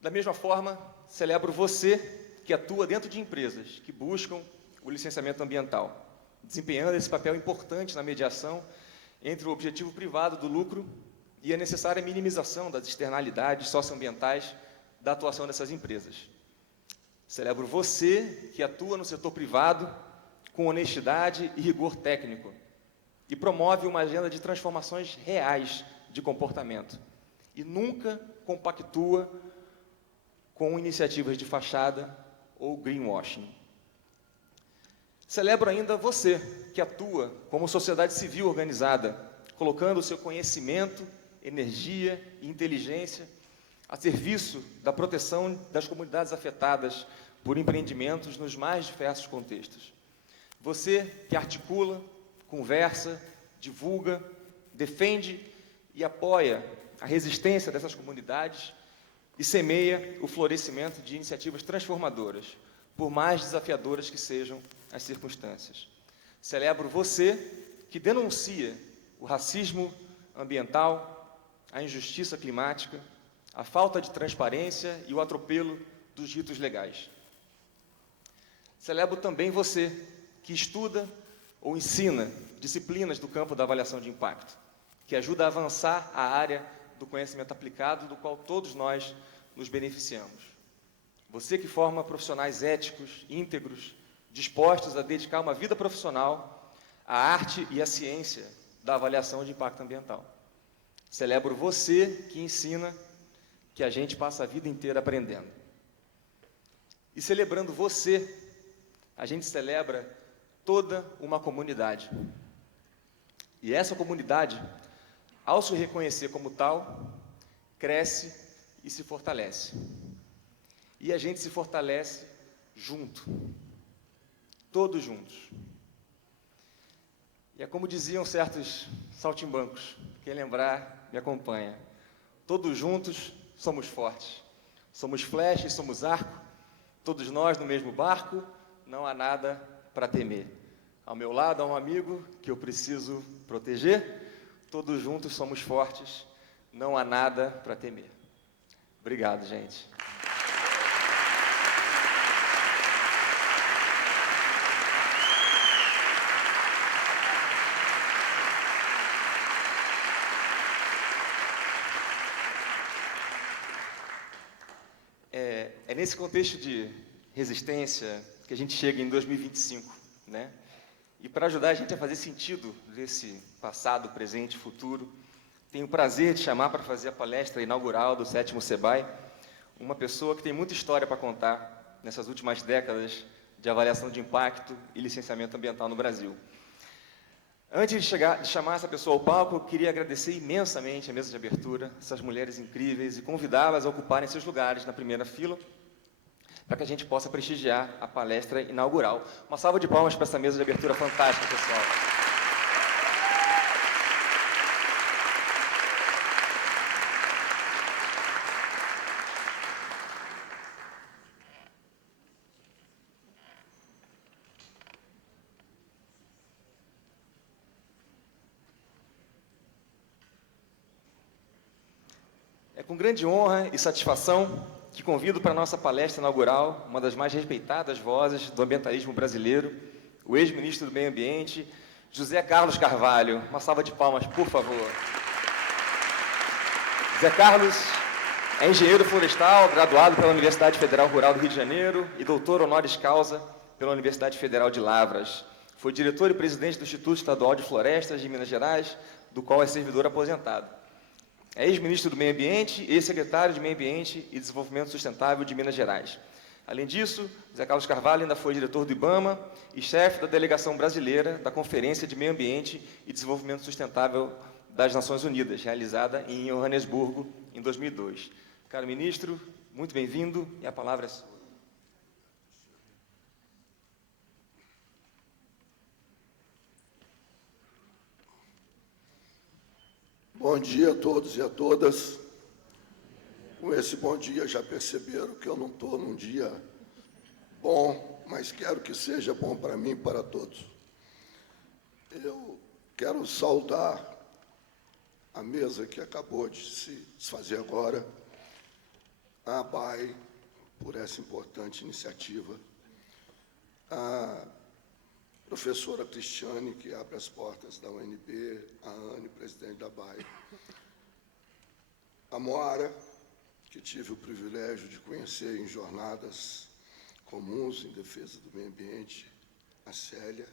Da mesma forma, celebro você que atua dentro de empresas que buscam o licenciamento ambiental, desempenhando esse papel importante na mediação entre o objetivo privado do lucro e a necessária minimização das externalidades socioambientais da atuação dessas empresas. Celebro você que atua no setor privado com honestidade e rigor técnico e promove uma agenda de transformações reais de comportamento e nunca compactua com iniciativas de fachada ou greenwashing. Celebro ainda você que atua como sociedade civil organizada, colocando o seu conhecimento, energia e inteligência a serviço da proteção das comunidades afetadas por empreendimentos nos mais diversos contextos. Você que articula, conversa, divulga, defende e apoia a resistência dessas comunidades e semeia o florescimento de iniciativas transformadoras, por mais desafiadoras que sejam as circunstâncias. Celebro você que denuncia o racismo ambiental, a injustiça climática, a falta de transparência e o atropelo dos ritos legais. Celebro também você que estuda ou ensina disciplinas do campo da avaliação de impacto, que ajuda a avançar a área do conhecimento aplicado, do qual todos nós nos beneficiamos. Você que forma profissionais éticos, íntegros, dispostos a dedicar uma vida profissional à arte e à ciência da avaliação de impacto ambiental. Celebro você que ensina que a gente passa a vida inteira aprendendo. E celebrando você, a gente celebra toda uma comunidade. E essa comunidade, ao se reconhecer como tal, cresce e se fortalece. E a gente se fortalece junto, todos juntos. E é como diziam certos saltimbancos, quem lembrar me acompanha. Todos juntos somos fortes, somos flecha e somos arco, todos nós no mesmo barco, não há nada para temer. Ao meu lado há um amigo que eu preciso proteger, todos juntos somos fortes, não há nada para temer. Obrigado, gente. É nesse contexto de resistência que a gente chega em 2025, né? E para ajudar a gente a fazer sentido desse passado, presente e futuro, tenho o prazer de chamar para fazer a palestra inaugural do 7º SEBAI uma pessoa que tem muita história para contar nessas últimas décadas de avaliação de impacto e licenciamento ambiental no Brasil. Antes de chamar essa pessoa ao palco, eu queria agradecer imensamente a mesa de abertura, essas mulheres incríveis, e convidá-las a ocuparem seus lugares na primeira fila, para que a gente possa prestigiar a palestra inaugural. Uma salva de palmas para essa mesa de abertura fantástica, pessoal. É com grande honra e satisfação que convido para a nossa palestra inaugural uma das mais respeitadas vozes do ambientalismo brasileiro, o ex-ministro do Meio Ambiente, José Carlos Carvalho. Uma salva de palmas, por favor. José Carlos é engenheiro florestal, graduado pela Universidade Federal Rural do Rio de Janeiro e doutor honoris causa pela Universidade Federal de Lavras. Foi diretor e presidente do Instituto Estadual de Florestas de Minas Gerais, do qual é servidor aposentado. É ex-ministro do Meio Ambiente e secretário de Meio Ambiente e Desenvolvimento Sustentável de Minas Gerais. Além disso, José Carlos Carvalho ainda foi diretor do IBAMA e chefe da delegação brasileira da Conferência de Meio Ambiente e Desenvolvimento Sustentável das Nações Unidas, realizada em Joanesburgo, em 2002. Caro ministro, muito bem-vindo e a palavra é sua. Bom dia a todos e a todas. Com esse bom dia já perceberam que eu não estou num dia bom, mas quero que seja bom para mim e para todos. Eu quero saudar a mesa que acabou de se desfazer agora, a ABAI, por essa importante iniciativa, a professora Cristiane, que abre as portas da UNB, a Anne, presidente da ABAI, a Moara, que tive o privilégio de conhecer em jornadas comuns em defesa do meio ambiente, a Célia,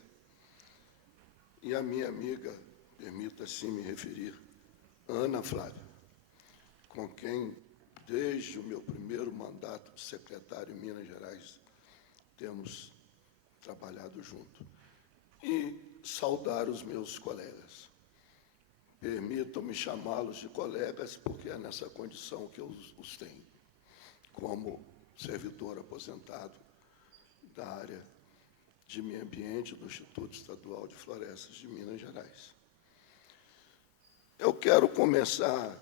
e a minha amiga, permita assim me referir, Ana Flávia, com quem, desde o meu primeiro mandato de secretário em Minas Gerais, temos trabalhado junto. E saudar os meus colegas. Permitam-me chamá-los de colegas, porque é nessa condição que eu os tenho, como servidor aposentado da área de meio ambiente do Instituto Estadual de Florestas de Minas Gerais. Eu quero começar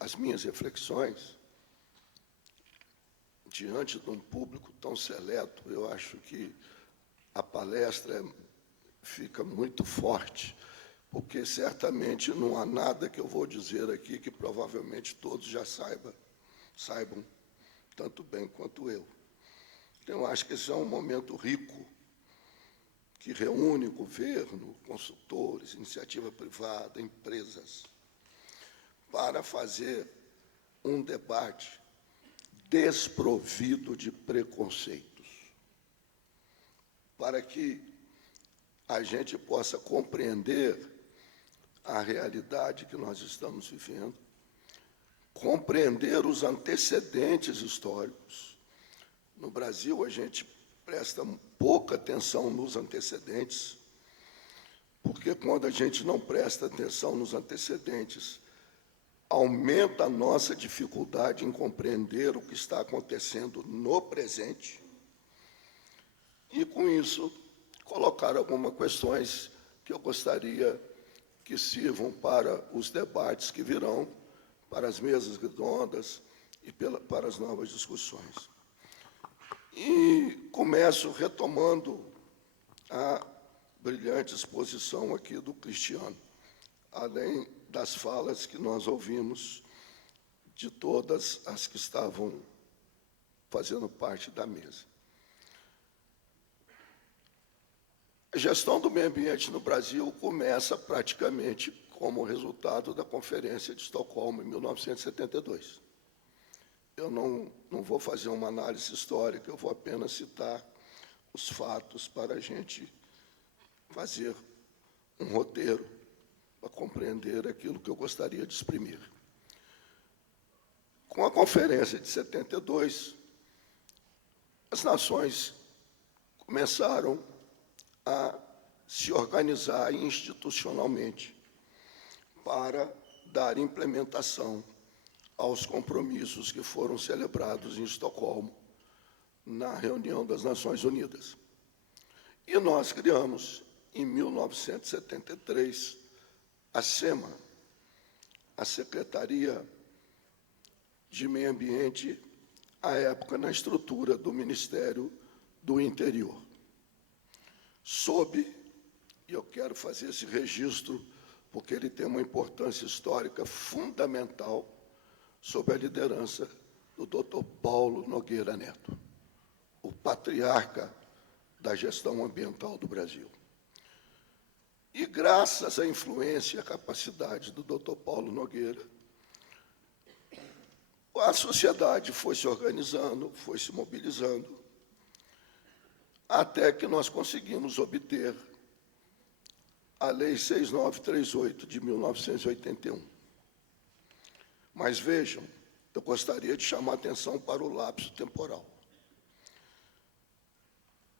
as minhas reflexões diante de um público tão seleto. Eu acho que a palestra fica muito forte, porque certamente não há nada que eu vou dizer aqui que provavelmente todos já saibam tanto bem quanto eu. Então, eu acho que esse é um momento rico, que reúne governo, consultores, iniciativa privada, empresas, para fazer um debate desprovido de preconceitos, para que a gente possa compreender a realidade que nós estamos vivendo, compreender os antecedentes históricos. No Brasil, a gente presta pouca atenção nos antecedentes, porque quando a gente não presta atenção nos antecedentes, aumenta a nossa dificuldade em compreender o que está acontecendo no presente e, com isso, colocar algumas questões que eu gostaria que sirvam para os debates que virão, para as mesas redondas e para as novas discussões. E começo retomando a brilhante exposição aqui do Cristiano, além das falas que nós ouvimos de todas as que estavam fazendo parte da mesa. A gestão do meio ambiente no Brasil começa praticamente como resultado da Conferência de Estocolmo, em 1972. Eu não vou fazer uma análise histórica, eu vou apenas citar os fatos para a gente fazer um roteiro para compreender aquilo que eu gostaria de exprimir. Com a Conferência de 72, as nações começaram a se organizar institucionalmente para dar implementação aos compromissos que foram celebrados em Estocolmo, na reunião das Nações Unidas. E nós criamos, em 1973, a SEMA, a Secretaria de Meio Ambiente, à época na estrutura do Ministério do Interior. Sob, e eu quero fazer esse registro, porque ele tem uma importância histórica fundamental, sob a liderança do Dr. Paulo Nogueira Neto, o patriarca da gestão ambiental do Brasil. E, graças à influência e à capacidade do Dr. Paulo Nogueira, a sociedade foi se organizando, foi se mobilizando, até que nós conseguimos obter a Lei 6938 de 1981. Mas vejam, eu gostaria de chamar a atenção para o lapso temporal.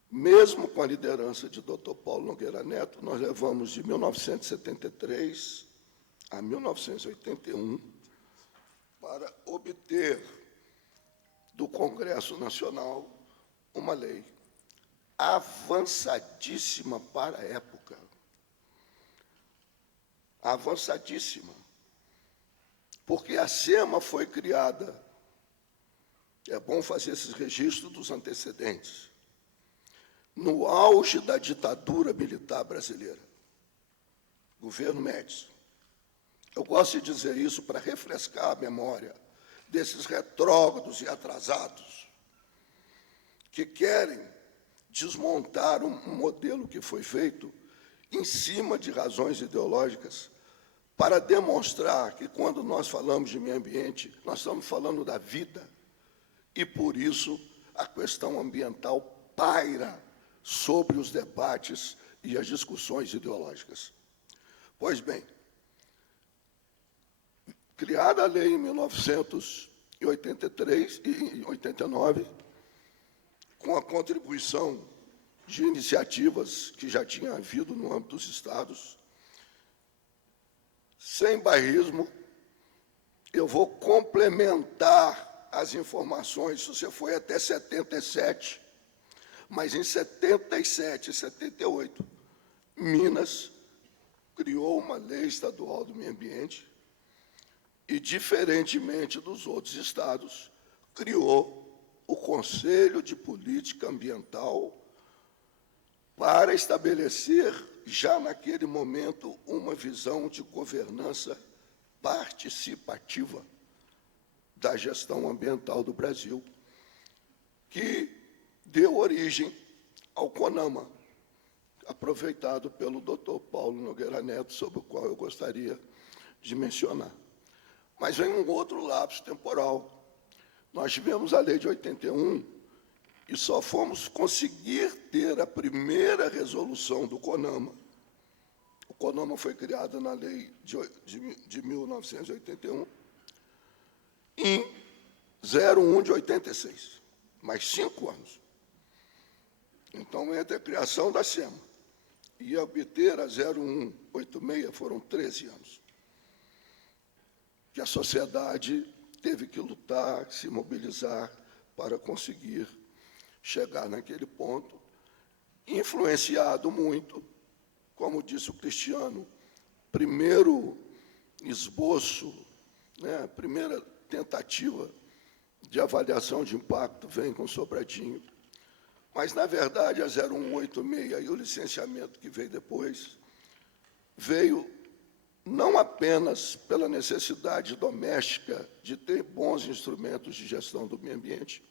Mesmo com a liderança de Dr. Paulo Nogueira Neto, nós levamos de 1973 a 1981 para obter do Congresso Nacional uma lei avançadíssima para a época. Avançadíssima. Porque a SEMA foi criada, é bom fazer esse registro dos antecedentes, no auge da ditadura militar brasileira, governo Médici. Eu gosto de dizer isso para refrescar a memória desses retrógrados e atrasados que querem desmontar um modelo que foi feito em cima de razões ideológicas para demonstrar que, quando nós falamos de meio ambiente, nós estamos falando da vida e, por isso, a questão ambiental paira sobre os debates e as discussões ideológicas. Pois bem, criada a lei em 1983 e 89, com a contribuição de iniciativas que já tinha havido no âmbito dos estados, sem bairrismo, eu vou complementar as informações. Isso você foi até 77, mas em 77 e 78, Minas criou uma lei estadual do meio ambiente e, diferentemente dos outros estados, criou o Conselho de Política Ambiental para estabelecer, já naquele momento, uma visão de governança participativa da gestão ambiental do Brasil, que deu origem ao CONAMA, aproveitado pelo Dr. Paulo Nogueira Neto, sobre o qual eu gostaria de mencionar. Mas vem um outro lapso temporal. Nós tivemos a lei de 81 e só fomos conseguir ter a primeira resolução do CONAMA. O CONAMA foi criado na lei de 1981, em 01 de 86, mais 5 anos. Então, entre a criação da SEMA e obter a 0186 foram 13 anos. Que a sociedade teve que lutar, se mobilizar para conseguir chegar naquele ponto, influenciado muito, como disse o Cristiano, primeiro esboço, né, a primeira tentativa de avaliação de impacto vem com Sobradinho, mas, na verdade, a 0186 e o licenciamento que veio depois, veio não apenas pela necessidade doméstica de ter bons instrumentos de gestão do meio ambiente,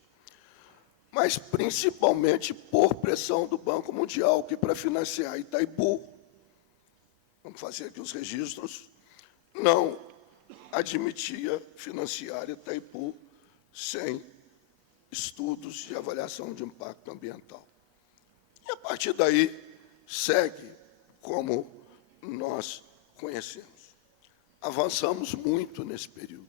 mas principalmente por pressão do Banco Mundial, que, para financiar Itaipu, vamos fazer aqui os registros, não admitia financiar Itaipu sem estudos de avaliação de impacto ambiental. E, a partir daí, segue como nós conhecemos. Avançamos muito nesse período.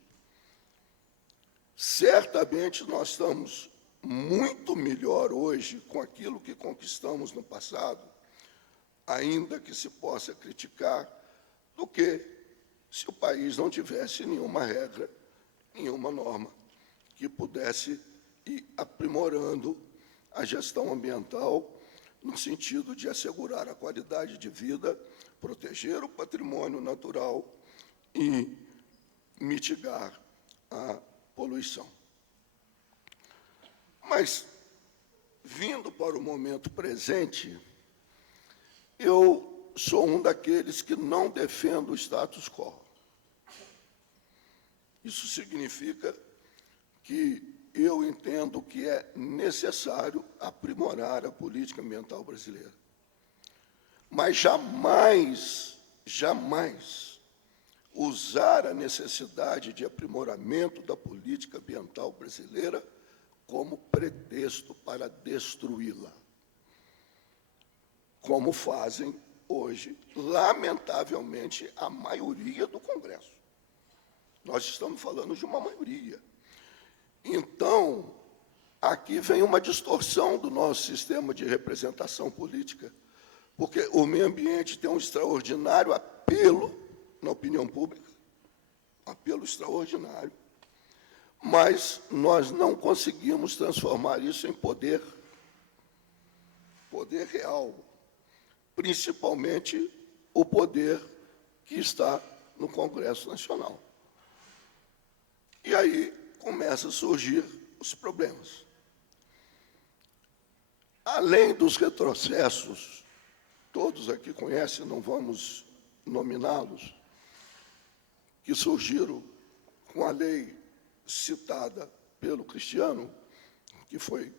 Certamente nós estamos muito melhor hoje com aquilo que conquistamos no passado, ainda que se possa criticar, do que se o país não tivesse nenhuma regra, nenhuma norma que pudesse ir aprimorando a gestão ambiental no sentido de assegurar a qualidade de vida, proteger o patrimônio natural e mitigar a poluição. Mas, vindo para o momento presente, eu sou um daqueles que não defendo o status quo. Isso significa que eu entendo que é necessário aprimorar a política ambiental brasileira. Mas jamais usar a necessidade de aprimoramento da política ambiental brasileira como pretexto para destruí-la, como fazem hoje, lamentavelmente, a maioria do Congresso. Nós estamos falando de uma maioria. Então, aqui vem uma distorção do nosso sistema de representação política, porque o meio ambiente tem um extraordinário apelo na opinião pública, apelo extraordinário, mas nós não conseguimos transformar isso em poder real, principalmente o poder que está no Congresso Nacional. E aí começam a surgir os problemas. Além dos retrocessos, todos aqui conhecem, não vamos nominá-los, que surgiram com a lei citada pelo Cristiano, que foi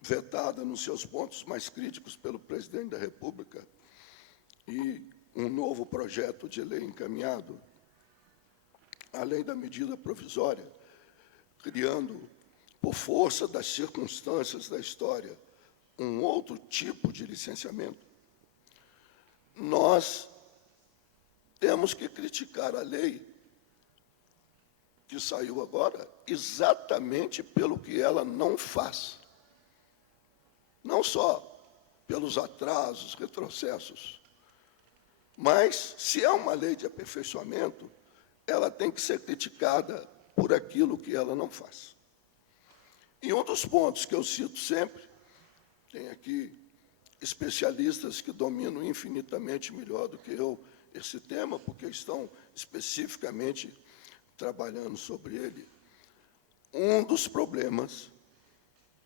vetada nos seus pontos mais críticos pelo presidente da República, e um novo projeto de lei encaminhado, além da medida provisória, criando, por força das circunstâncias da história, um outro tipo de licenciamento, nós temos que criticar a lei que saiu agora exatamente pelo que ela não faz. Não só pelos atrasos, retrocessos, mas, se é uma lei de aperfeiçoamento, ela tem que ser criticada por aquilo que ela não faz. E um dos pontos que eu cito sempre, tem aqui especialistas que dominam infinitamente melhor do que eu esse tema, porque estão especificamente trabalhando sobre ele. Um dos problemas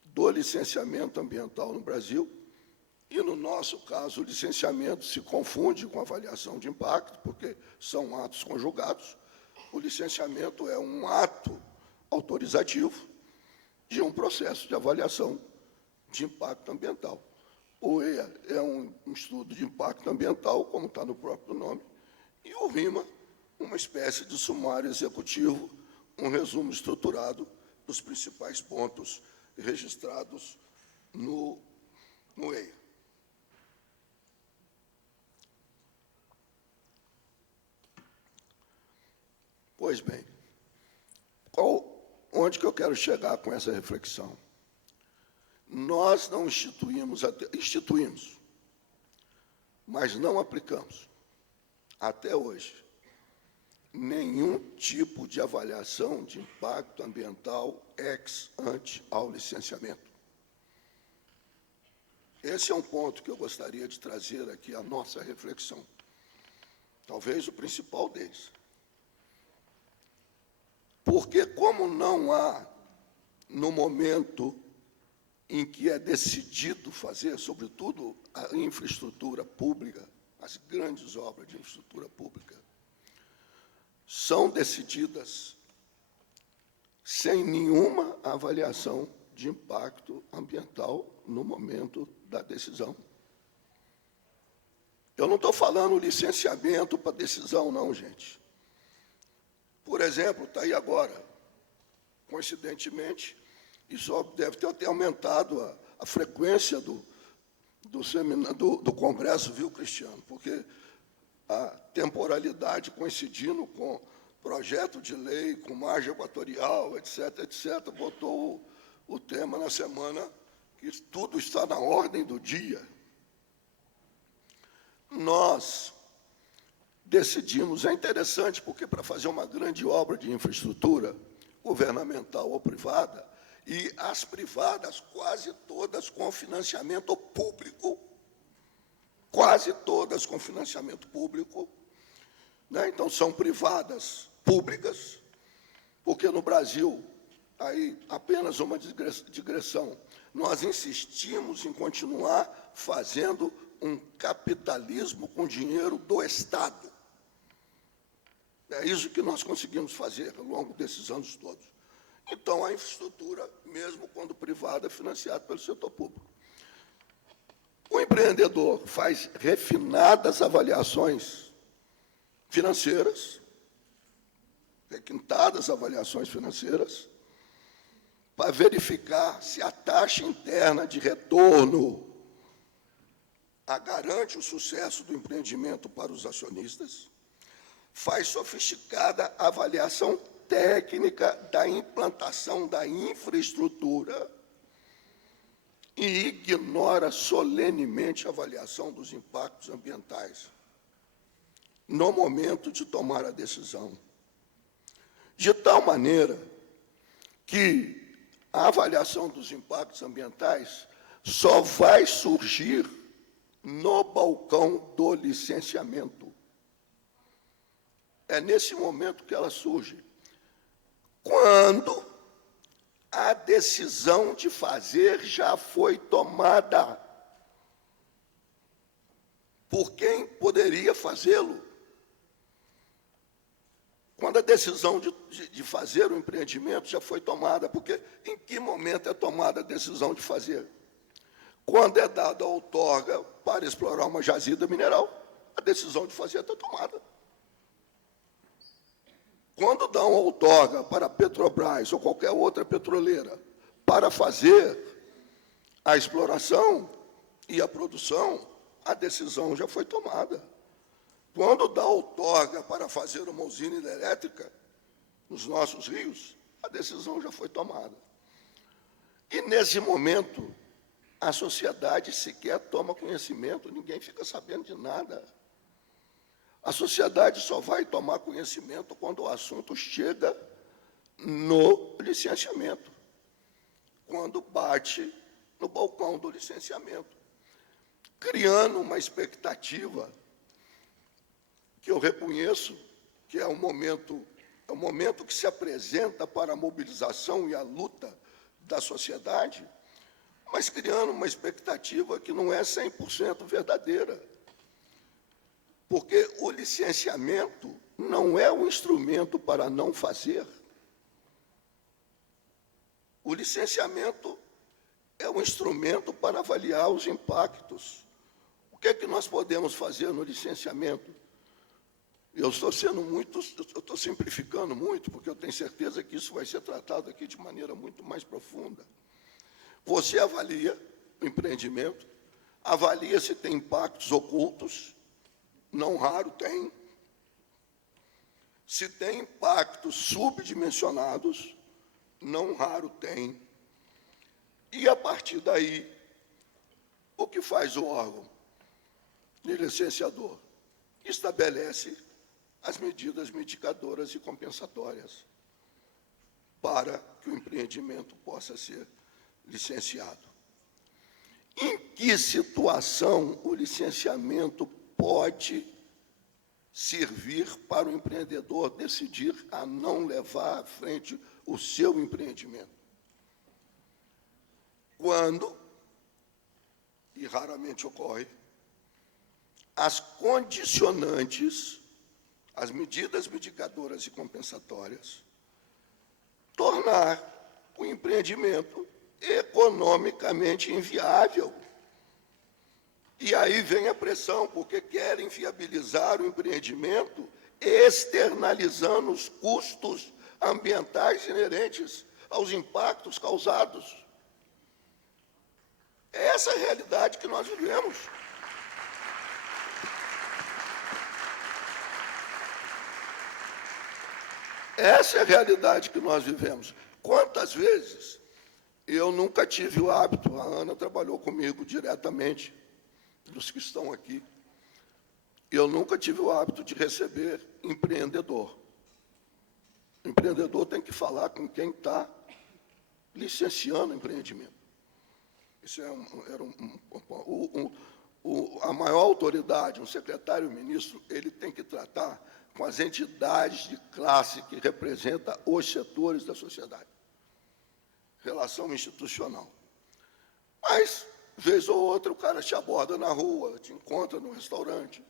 do licenciamento ambiental no Brasil, e no nosso caso o licenciamento se confunde com avaliação de impacto, porque são atos conjugados. O licenciamento é um ato autorizativo de um processo de avaliação de impacto ambiental. O EIA é um estudo de impacto ambiental, como está no próprio nome, e o RIMA, uma espécie de sumário executivo, um resumo estruturado dos principais pontos registrados no EIA. Pois bem, onde que eu quero chegar com essa reflexão? Nós não instituímos, mas não aplicamos, até hoje, nenhum tipo de avaliação de impacto ambiental ex ante ao licenciamento. Esse é um ponto que eu gostaria de trazer aqui à nossa reflexão. Talvez o principal deles. Porque, como não há, no momento em que é decidido fazer, sobretudo, a infraestrutura pública, as grandes obras de infraestrutura pública, são decididas sem nenhuma avaliação de impacto ambiental no momento da decisão. Eu não estou falando licenciamento para decisão, não, gente. Por exemplo, está aí agora, coincidentemente, isso deve ter até aumentado a frequência do Congresso, viu, Cristiano? Porque a temporalidade coincidindo com projeto de lei, com margem equatorial, etc., etc., botou o tema na semana que tudo está na ordem do dia. Nós decidimos, é interessante, porque para fazer uma grande obra de infraestrutura, governamental ou privada, e as privadas quase todas com financiamento público, quase todas com financiamento público, né? Então, são privadas públicas, porque no Brasil, aí apenas uma digressão, nós insistimos em continuar fazendo um capitalismo com dinheiro do Estado. É isso que nós conseguimos fazer ao longo desses anos todos. Então, a infraestrutura, mesmo quando privada, é financiada pelo setor público. O empreendedor faz refinadas avaliações financeiras, requintadas avaliações financeiras, para verificar se a taxa interna de retorno garante o sucesso do empreendimento para os acionistas, faz sofisticada avaliação técnica da implantação da infraestrutura e ignora solenemente a avaliação dos impactos ambientais no momento de tomar a decisão. De tal maneira que a avaliação dos impactos ambientais só vai surgir no balcão do licenciamento. É nesse momento que ela surge. Quando a decisão de fazer já foi tomada por quem poderia fazê-lo. Quando a decisão de fazer o empreendimento já foi tomada, porque em que momento é tomada a decisão de fazer? Quando é dada a outorga para explorar uma jazida mineral, a decisão de fazer está tomada. Quando dão outorga para a Petrobras ou qualquer outra petroleira para fazer a exploração e a produção, a decisão já foi tomada. Quando dá outorga para fazer uma usina hidrelétrica nos nossos rios, a decisão já foi tomada. E, nesse momento, a sociedade sequer toma conhecimento, ninguém fica sabendo de nada. A sociedade só vai tomar conhecimento quando o assunto chega no licenciamento, quando bate no balcão do licenciamento, criando uma expectativa que eu reconheço que é o momento que se apresenta para a mobilização e a luta da sociedade, mas criando uma expectativa que não é 100% verdadeira. Porque o licenciamento não é um instrumento para não fazer. O licenciamento é um instrumento para avaliar os impactos. O que é que nós podemos fazer no licenciamento? Eu estou simplificando muito, porque eu tenho certeza que isso vai ser tratado aqui de maneira muito mais profunda. Você avalia o empreendimento, avalia se tem impactos ocultos, não raro tem. Se tem impactos subdimensionados, não raro tem. E, a partir daí, o que faz o órgão de licenciador? Estabelece as medidas mitigadoras e compensatórias para que o empreendimento possa ser licenciado. Em que situação o licenciamento pode servir para o empreendedor decidir a não levar à frente o seu empreendimento? Quando, e raramente ocorre, as condicionantes, as medidas mitigadoras e compensatórias, tornar o empreendimento economicamente inviável. E aí vem a pressão, porque querem viabilizar o empreendimento externalizando os custos ambientais inerentes aos impactos causados. É essa a realidade que nós vivemos. Essa é a realidade que nós vivemos. Quantas vezes eu nunca tive o hábito, a Ana trabalhou comigo diretamente, dos que estão aqui, eu nunca tive o hábito de receber empreendedor. O empreendedor tem que falar com quem está licenciando o empreendimento. Isso a maior autoridade, um secretário-ministro, ele tem que tratar com as entidades de classe que representam os setores da sociedade. Relação institucional. Mas, vez ou outra, o cara te aborda na rua, te encontra no restaurante.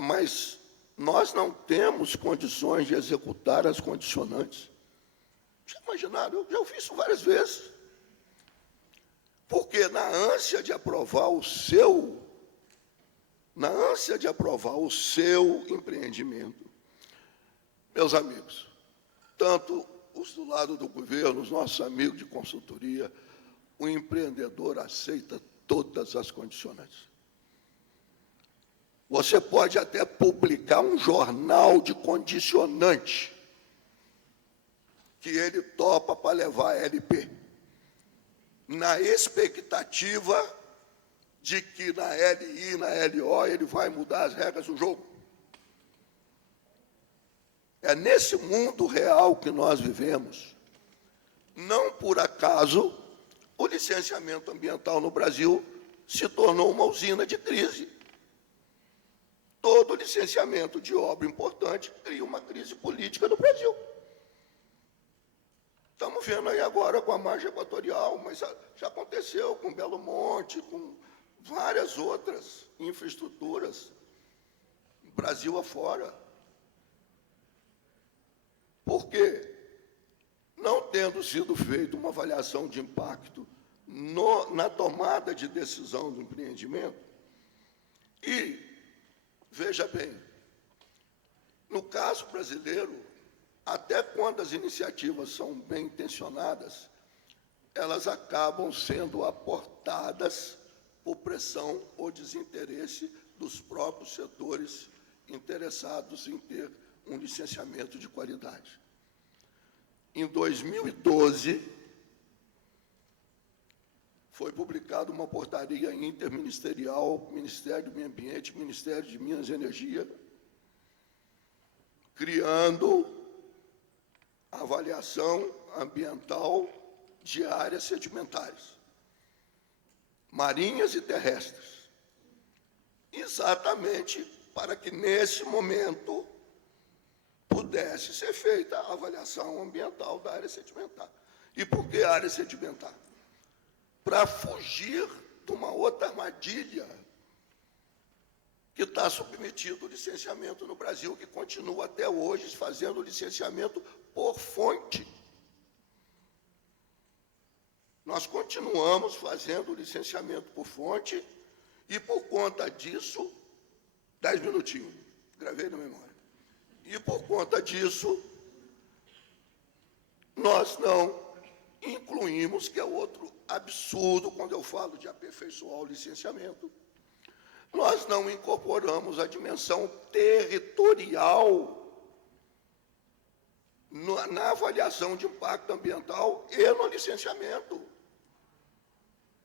Mas nós não temos condições de executar as condicionantes. Já imaginaram? Eu já ouvi isso várias vezes. Porque na ânsia de aprovar o seu empreendimento, meus amigos, tanto os do lado do governo, os nossos amigos de consultoria, o empreendedor aceita todas as condicionantes. Você pode até publicar um jornal de condicionante que ele topa para levar a LP, na expectativa de que na LI e na LO ele vai mudar as regras do jogo. É nesse mundo real que nós vivemos. Não por acaso o licenciamento ambiental no Brasil se tornou uma usina de crise. Todo licenciamento de obra importante cria uma crise política no Brasil. Estamos vendo aí agora com a margem equatorial, mas já aconteceu com Belo Monte, com várias outras infraestruturas, Brasil afora. Por quê? Não tendo sido feita uma avaliação de impacto na tomada de decisão do empreendimento, e, veja bem, no caso brasileiro, até quando as iniciativas são bem intencionadas, elas acabam sendo aportadas por pressão ou desinteresse dos próprios setores interessados em ter um licenciamento de qualidade. Em 2012, foi publicada uma portaria interministerial, Ministério do Meio Ambiente, Ministério de Minas e Energia, criando a avaliação ambiental de áreas sedimentares, marinhas e terrestres, exatamente para que, nesse momento, pudesse ser feita a avaliação ambiental da área sedimentar. E por que área sedimentar? Para fugir de uma outra armadilha que está submetido ao licenciamento no Brasil, que continua até hoje fazendo licenciamento por fonte. Nós continuamos fazendo licenciamento por fonte e, por conta disso, 10 minutinhos, gravei na memória. E, por conta disso, nós não incluímos, que é outro absurdo quando eu falo de aperfeiçoar o licenciamento, nós não incorporamos a dimensão territorial na avaliação de impacto ambiental e no licenciamento.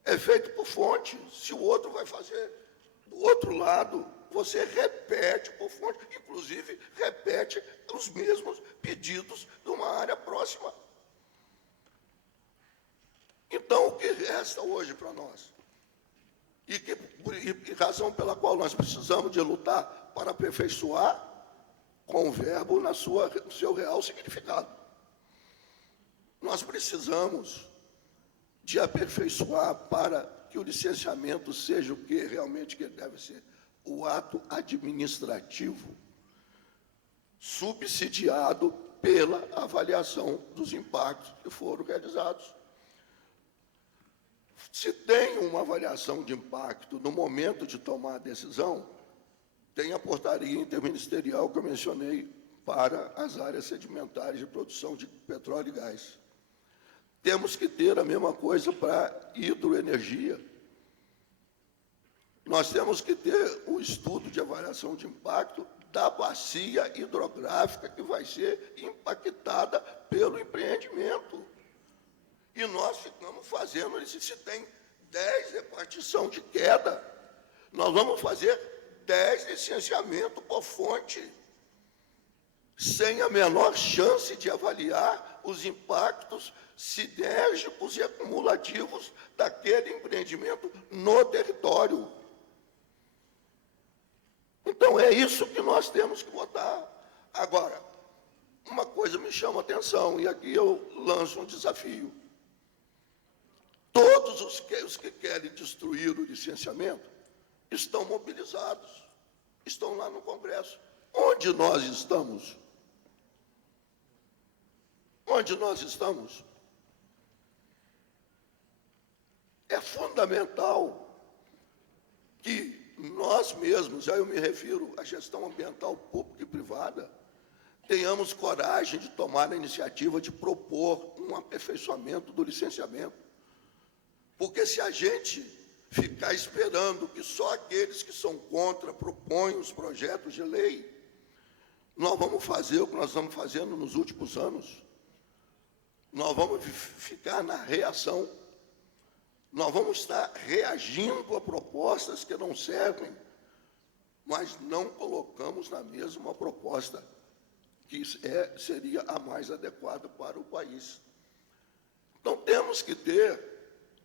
É feito por fonte. Se o outro vai fazer do outro lado, você repete por fonte, inclusive repete os mesmos pedidos de uma área próxima. Então, o que resta hoje para nós? E razão pela qual nós precisamos de lutar para aperfeiçoar com o verbo no seu real significado. Nós precisamos de aperfeiçoar para que o licenciamento seja o que realmente que deve ser, o ato administrativo subsidiado pela avaliação dos impactos que foram realizados. Se tem uma avaliação de impacto no momento de tomar a decisão, tem a portaria interministerial que eu mencionei para as áreas sedimentares de produção de petróleo e gás. Temos que ter a mesma coisa para hidroenergia. Nós temos que ter o estudo de avaliação de impacto da bacia hidrográfica que vai ser impactada pelo empreendimento. E nós ficamos fazendo, se tem 10 repartição de queda, nós vamos fazer 10 licenciamentos por fonte, sem a menor chance de avaliar os impactos sinérgicos e acumulativos daquele empreendimento no território. Então, é isso que nós temos que votar. Agora, uma coisa me chama a atenção, e aqui eu lanço um desafio. Todos os que querem destruir o licenciamento estão mobilizados, estão lá no Congresso. Onde nós estamos? Onde nós estamos? É fundamental que nós mesmos, já eu me refiro à gestão ambiental pública e privada, tenhamos coragem de tomar a iniciativa de propor um aperfeiçoamento do licenciamento. Porque se a gente ficar esperando que só aqueles que são contra propõem os projetos de lei, nós vamos fazer o que nós estamos fazendo nos últimos anos. Nós vamos ficar na reação. Nós vamos estar reagindo a propostas que não servem, mas não colocamos na mesa uma proposta que seria a mais adequada para o país. Então, temos que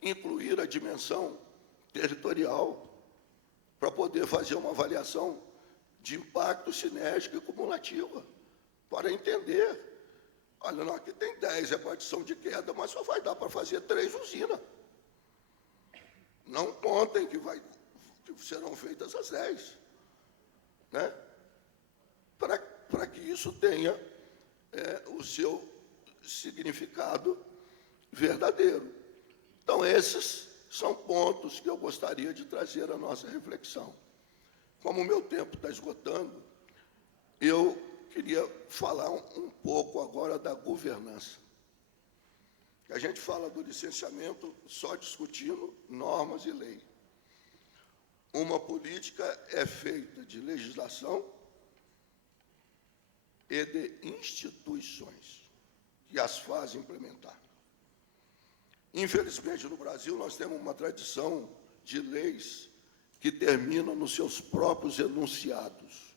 incluir a dimensão territorial para poder fazer uma avaliação de impacto sinérgico e cumulativa, para entender, olha, não, aqui tem 10 repartição de queda, mas só vai dar para fazer 3 usinas. Não contem que serão feitas as 10, né? Para que isso tenha o seu significado verdadeiro. Então, esses são pontos que eu gostaria de trazer à nossa reflexão. Como o meu tempo está esgotando, eu queria falar um pouco agora da governança. A gente fala do licenciamento só discutindo normas e lei. Uma política é feita de legislação e de instituições que as fazem implementar. Infelizmente, no Brasil, nós temos uma tradição de leis que terminam nos seus próprios enunciados,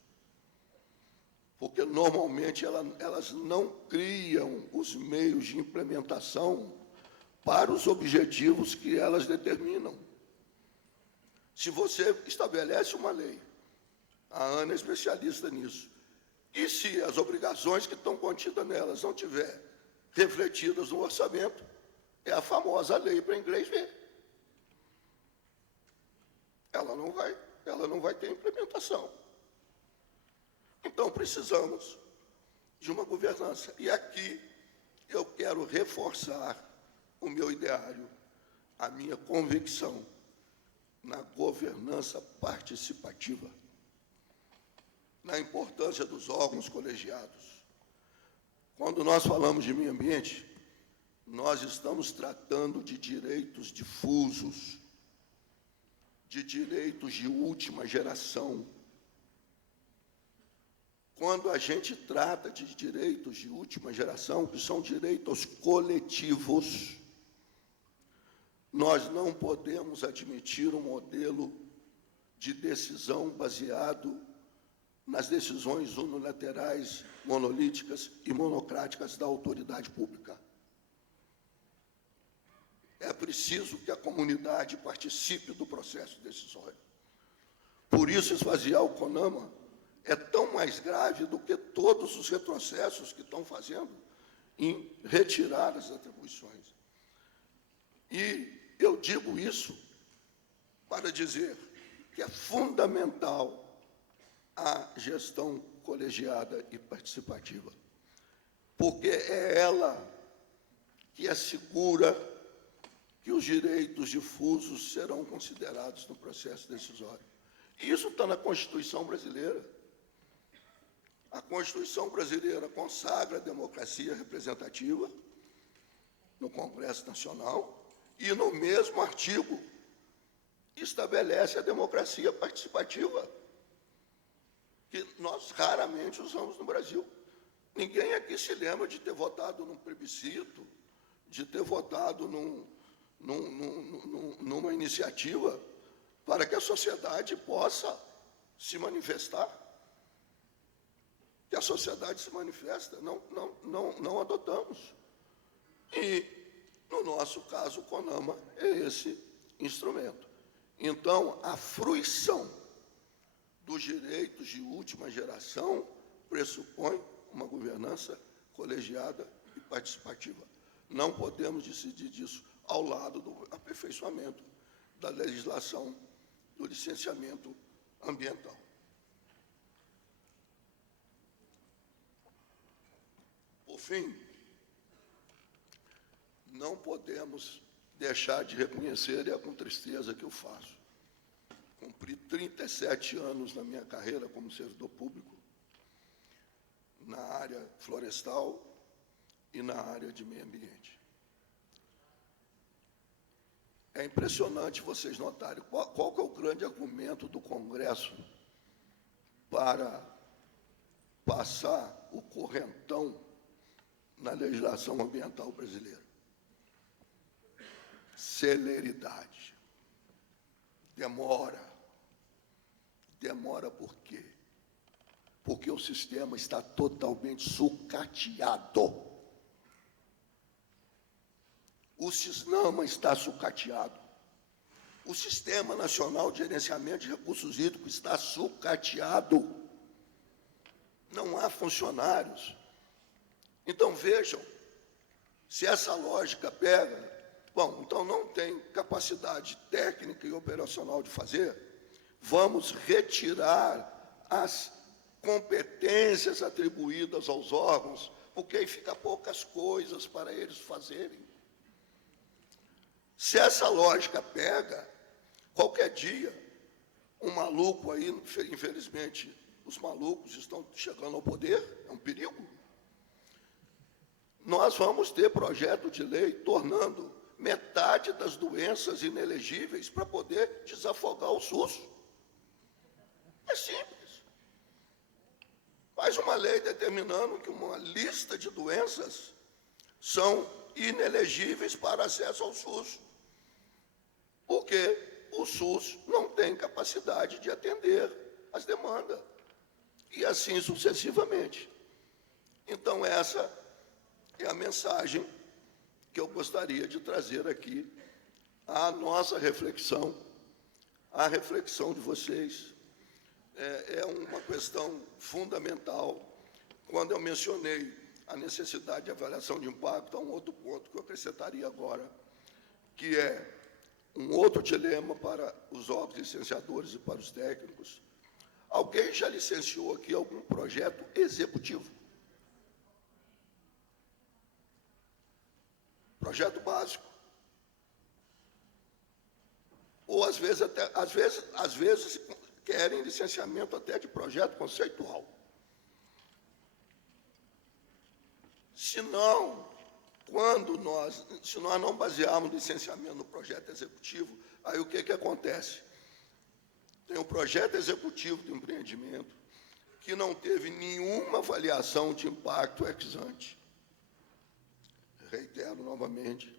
porque, normalmente, elas não criam os meios de implementação para os objetivos que elas determinam. Se você estabelece uma lei, a Ana é especialista nisso, e se as obrigações que estão contidas nelas não tiverem refletidas no orçamento, é a famosa lei para inglês ver. Ela não vai ter implementação. Então, precisamos de uma governança. E aqui eu quero reforçar o meu ideário, a minha convicção na governança participativa, na importância dos órgãos colegiados. Quando nós falamos de meio ambiente, nós estamos tratando de direitos difusos, de direitos de última geração. Quando a gente trata de direitos de última geração, que são direitos coletivos, nós não podemos admitir um modelo de decisão baseado nas decisões unilaterais, monolíticas e monocráticas da autoridade pública. É preciso que a comunidade participe do processo decisório. Por isso, esvaziar o CONAMA é tão mais grave do que todos os retrocessos que estão fazendo em retirar as atribuições. E eu digo isso para dizer que é fundamental a gestão colegiada e participativa, porque é ela que assegura que os direitos difusos serão considerados no processo decisório. E isso está na Constituição brasileira. A Constituição brasileira consagra a democracia representativa no Congresso Nacional e, no mesmo artigo, estabelece a democracia participativa, que nós raramente usamos no Brasil. Ninguém aqui se lembra de ter votado num plebiscito, de ter votado numa iniciativa para que a sociedade possa se manifestar. Que a sociedade se manifesta, não adotamos. E, no nosso caso, o CONAMA é esse instrumento. Então, a fruição dos direitos de última geração pressupõe uma governança colegiada e participativa. Não podemos decidir disso ao lado do aperfeiçoamento da legislação do licenciamento ambiental. Por fim, não podemos deixar de reconhecer, e é com tristeza que eu faço. Cumpri 37 anos na minha carreira como servidor público, na área florestal e na área de meio ambiente. É impressionante vocês notarem qual que é o grande argumento do Congresso para passar o correntão na legislação ambiental brasileira. Celeridade. Demora. Demora por quê? Porque o sistema está totalmente sucateado. O CISNAMA está sucateado. O Sistema Nacional de Gerenciamento de Recursos Hídricos está sucateado. Não há funcionários. Então, vejam, se essa lógica pega, bom, então não tem capacidade técnica e operacional de fazer, vamos retirar as competências atribuídas aos órgãos, porque aí fica poucas coisas para eles fazerem. Se essa lógica pega, qualquer dia, um maluco aí, infelizmente, os malucos estão chegando ao poder, é um perigo. Nós vamos ter projeto de lei tornando metade das doenças inelegíveis para poder desafogar o SUS. É simples. Faz uma lei determinando que uma lista de doenças são inelegíveis para acesso ao SUS, porque o SUS não tem capacidade de atender as demandas, e assim sucessivamente. Então, essa é a mensagem que eu gostaria de trazer aqui, à nossa reflexão, à reflexão de vocês. É uma questão fundamental. Quando eu mencionei a necessidade de avaliação de impacto, há um outro ponto que eu acrescentaria agora, que é um outro dilema para os órgãos licenciadores e para os técnicos. Alguém já licenciou aqui algum projeto executivo? Projeto básico. Ou, às vezes querem licenciamento até de projeto conceitual. Se nós não basearmos o licenciamento no projeto executivo, aí o que acontece? Tem um projeto executivo do empreendimento que não teve nenhuma avaliação de impacto ex ante. Reitero novamente.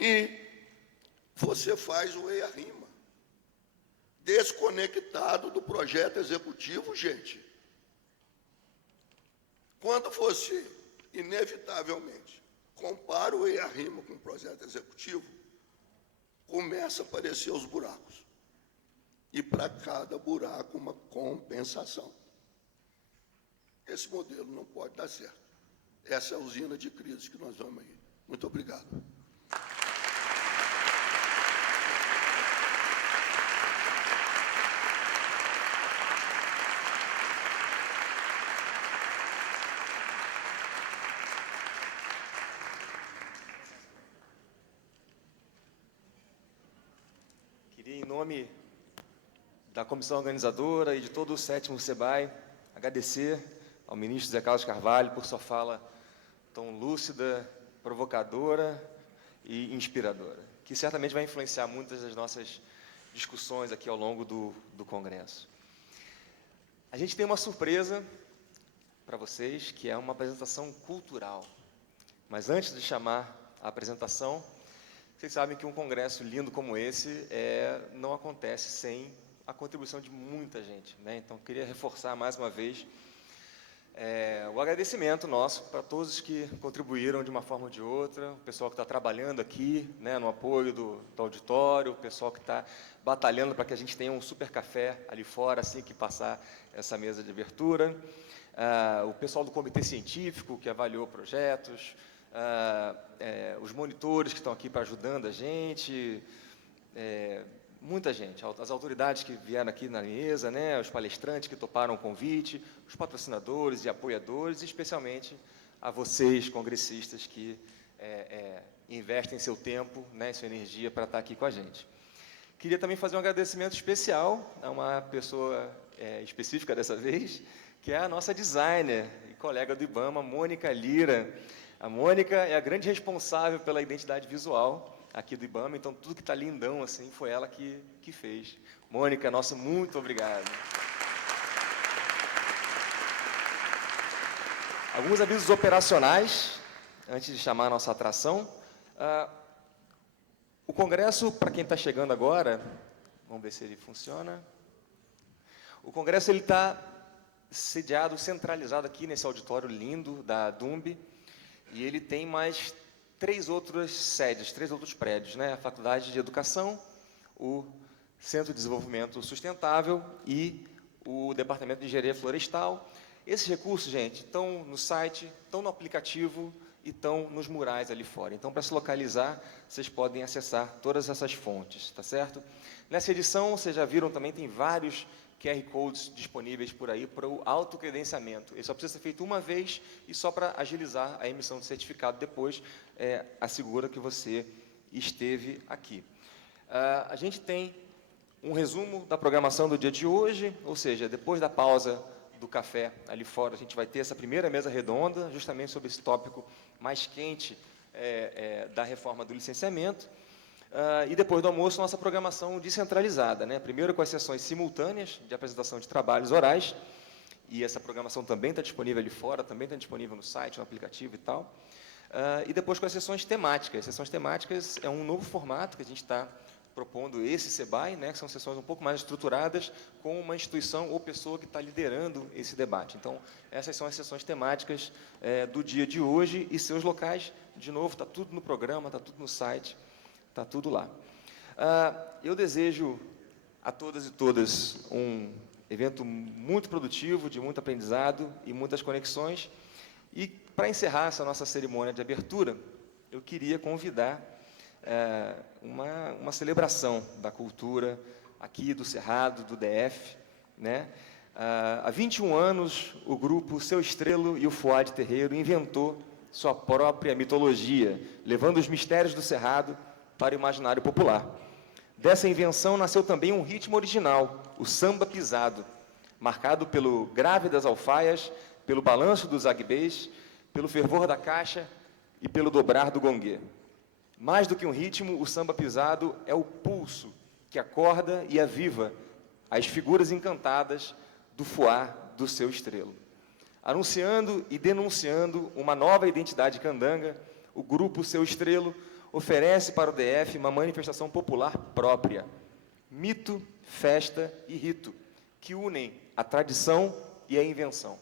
E você faz o EIA-RIMA, desconectado do projeto executivo, gente. Quando você, inevitavelmente, compara o EIA-RIMA com o projeto executivo, começa a aparecer os buracos. E para cada buraco, uma compensação. Esse modelo não pode dar certo. Essa é a usina de crise que nós vamos aí. Muito obrigado. Queria, em nome da comissão organizadora e de todo o 7º SEBAI, agradecer ao ministro Zé Carlos Carvalho por sua fala tão lúcida, provocadora e inspiradora, que certamente vai influenciar muitas das nossas discussões aqui ao longo do Congresso. A gente tem uma surpresa para vocês, que é uma apresentação cultural. Mas antes de chamar a apresentação, vocês sabem que um congresso lindo como esse não acontece sem a contribuição de muita gente, né? Então, queria reforçar mais uma vez o agradecimento nosso para todos que contribuíram de uma forma ou de outra, o pessoal que está trabalhando aqui, né, no apoio do auditório, o pessoal que está batalhando para que a gente tenha um super café ali fora, assim que passar essa mesa de abertura, o pessoal do comitê científico que avaliou projetos, os monitores que estão aqui para ajudando a gente, muita gente, as autoridades que vieram aqui na mesa, né, os palestrantes que toparam o convite, os patrocinadores e apoiadores, e especialmente a vocês, congressistas, que investem seu tempo, né, sua energia para estar aqui com a gente. Queria também fazer um agradecimento especial a uma pessoa específica dessa vez, que é a nossa designer e colega do IBAMA, Mônica Lira. A Mônica é a grande responsável pela identidade visual aqui do IBAMA, então tudo que está lindão assim foi ela que fez. Mônica, nosso muito obrigado. Alguns avisos operacionais, antes de chamar a nossa atração. O Congresso, para quem está chegando agora, vamos ver se ele funciona. O Congresso está sediado, centralizado aqui nesse auditório lindo da DUMB, e ele tem mais 3 outras sedes, 3 outros prédios, né? A Faculdade de Educação, o Centro de Desenvolvimento Sustentável e o Departamento de Engenharia Florestal. Esses recursos, gente, estão no site, estão no aplicativo e estão nos murais ali fora. Então, para se localizar, vocês podem acessar todas essas fontes, tá certo? Nessa edição, vocês já viram também, tem vários QR Codes disponíveis por aí para o autocredenciamento. Ele só precisa ser feito uma vez e só para agilizar a emissão do certificado depois, assegura que você esteve aqui. A gente tem um resumo da programação do dia de hoje, ou seja, depois da pausa do café ali fora, a gente vai ter essa primeira mesa redonda, justamente sobre esse tópico mais quente da reforma do licenciamento. E depois do almoço, nossa programação descentralizada, né? Primeiro com as sessões simultâneas de apresentação de trabalhos orais, e essa programação também está disponível ali fora, também está disponível no site, no aplicativo e tal. E depois com as sessões temáticas. Sessões temáticas é um novo formato que a gente está propondo esse SEBAI, né, que são sessões um pouco mais estruturadas, com uma instituição ou pessoa que está liderando esse debate. Então, essas são as sessões temáticas do dia de hoje, e seus locais, de novo, está tudo no programa, está tudo no site, está tudo lá. Eu desejo a todas e todas um evento muito produtivo, de muito aprendizado e muitas conexões. E, para encerrar essa nossa cerimônia de abertura, eu queria convidar uma celebração da cultura aqui do Cerrado, do DF, né? Há 21 anos, o grupo Seu Estrelo e o Fuad Terreiro inventou sua própria mitologia, levando os mistérios do Cerrado para o imaginário popular. Dessa invenção nasceu também um ritmo original, o samba pisado, marcado pelo grave das alfaias, pelo balanço dos aguibês, pelo fervor da caixa e pelo dobrar do gongue. Mais do que um ritmo, o samba pisado é o pulso que acorda e aviva as figuras encantadas do fuá do Seu Estrelo. Anunciando e denunciando uma nova identidade candanga, o grupo Seu Estrelo oferece para o DF uma manifestação popular própria, mito, festa e rito, que unem a tradição e a invenção.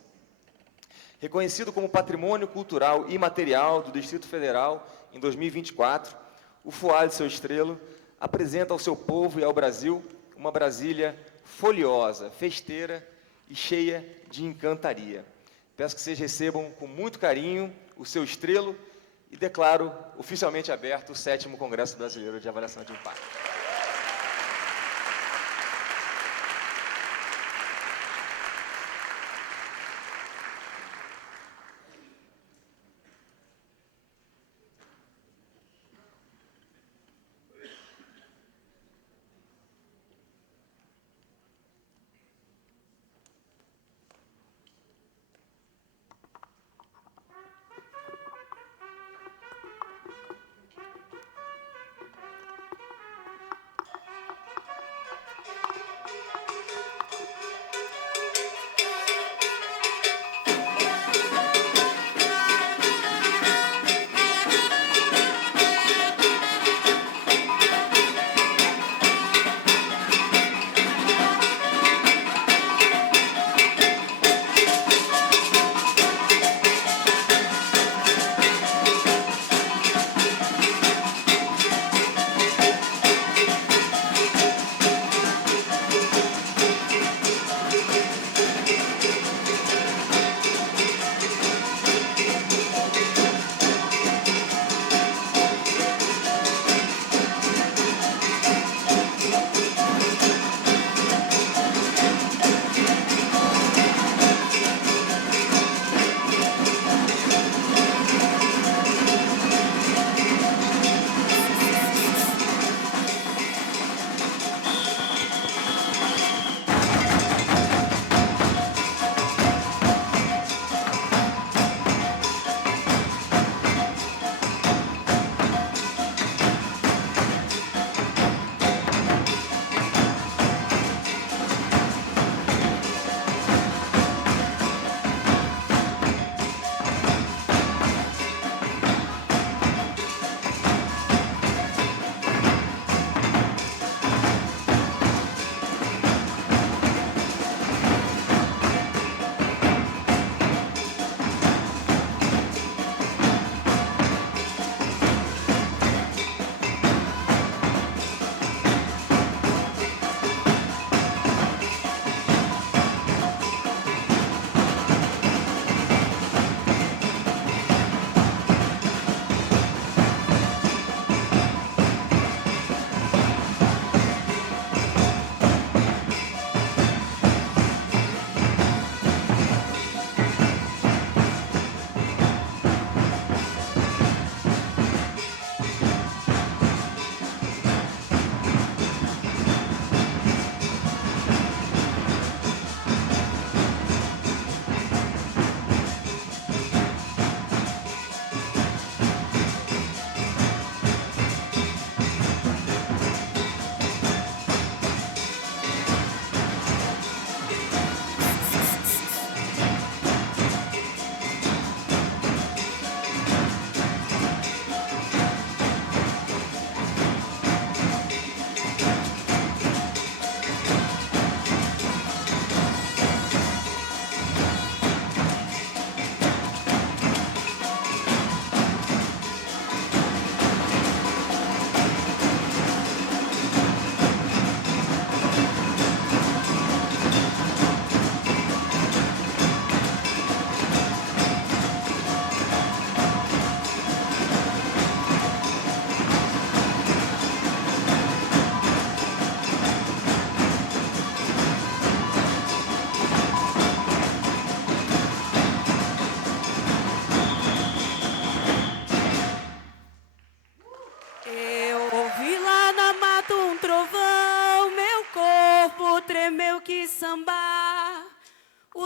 Reconhecido como Patrimônio Cultural Imaterial do Distrito Federal em 2024, o Fuá de Seu Estrelo apresenta ao seu povo e ao Brasil uma Brasília foliosa, festeira e cheia de encantaria. Peço que vocês recebam com muito carinho o Seu Estrelo e declaro oficialmente aberto o 7º Congresso Brasileiro de Avaliação de Impacto.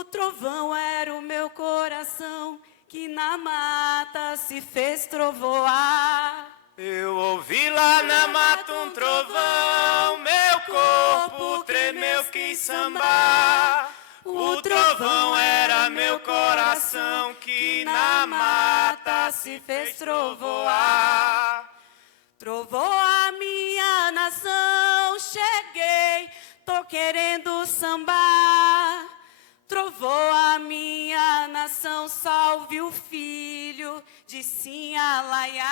O trovão era o meu coração, que na mata se fez trovoar. Eu ouvi lá na mata um trovão, meu corpo tremeu, quis sambar. O trovão era meu coração, que na mata se fez trovoar. Trovou a minha nação, cheguei, tô querendo sambar. Trovou a minha nação, salve o filho de Sinhalaiá.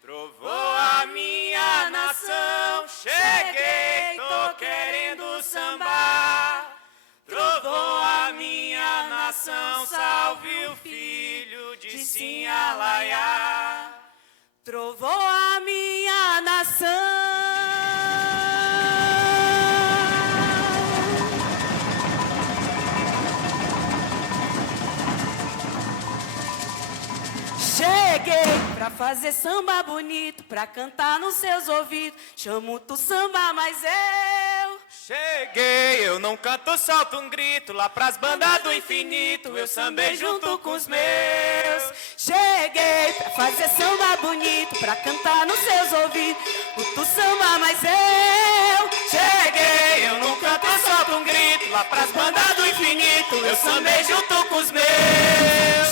Trovou a minha nação, cheguei, tô querendo sambar. Trovou a minha nação, salve o filho de Sinhalaiá. Trovou a minha nação. Cheguei pra fazer samba bonito, pra cantar nos seus ouvidos. Chamo tu samba, mas eu cheguei, eu não canto, solto um grito. Lá pras bandas do infinito, eu sambei junto com os meus. Cheguei pra fazer samba bonito, pra cantar nos seus ouvidos. Tu samba, mas eu cheguei, eu não canto, solto um grito. Lá pras bandas do infinito, eu sambei junto com os meus.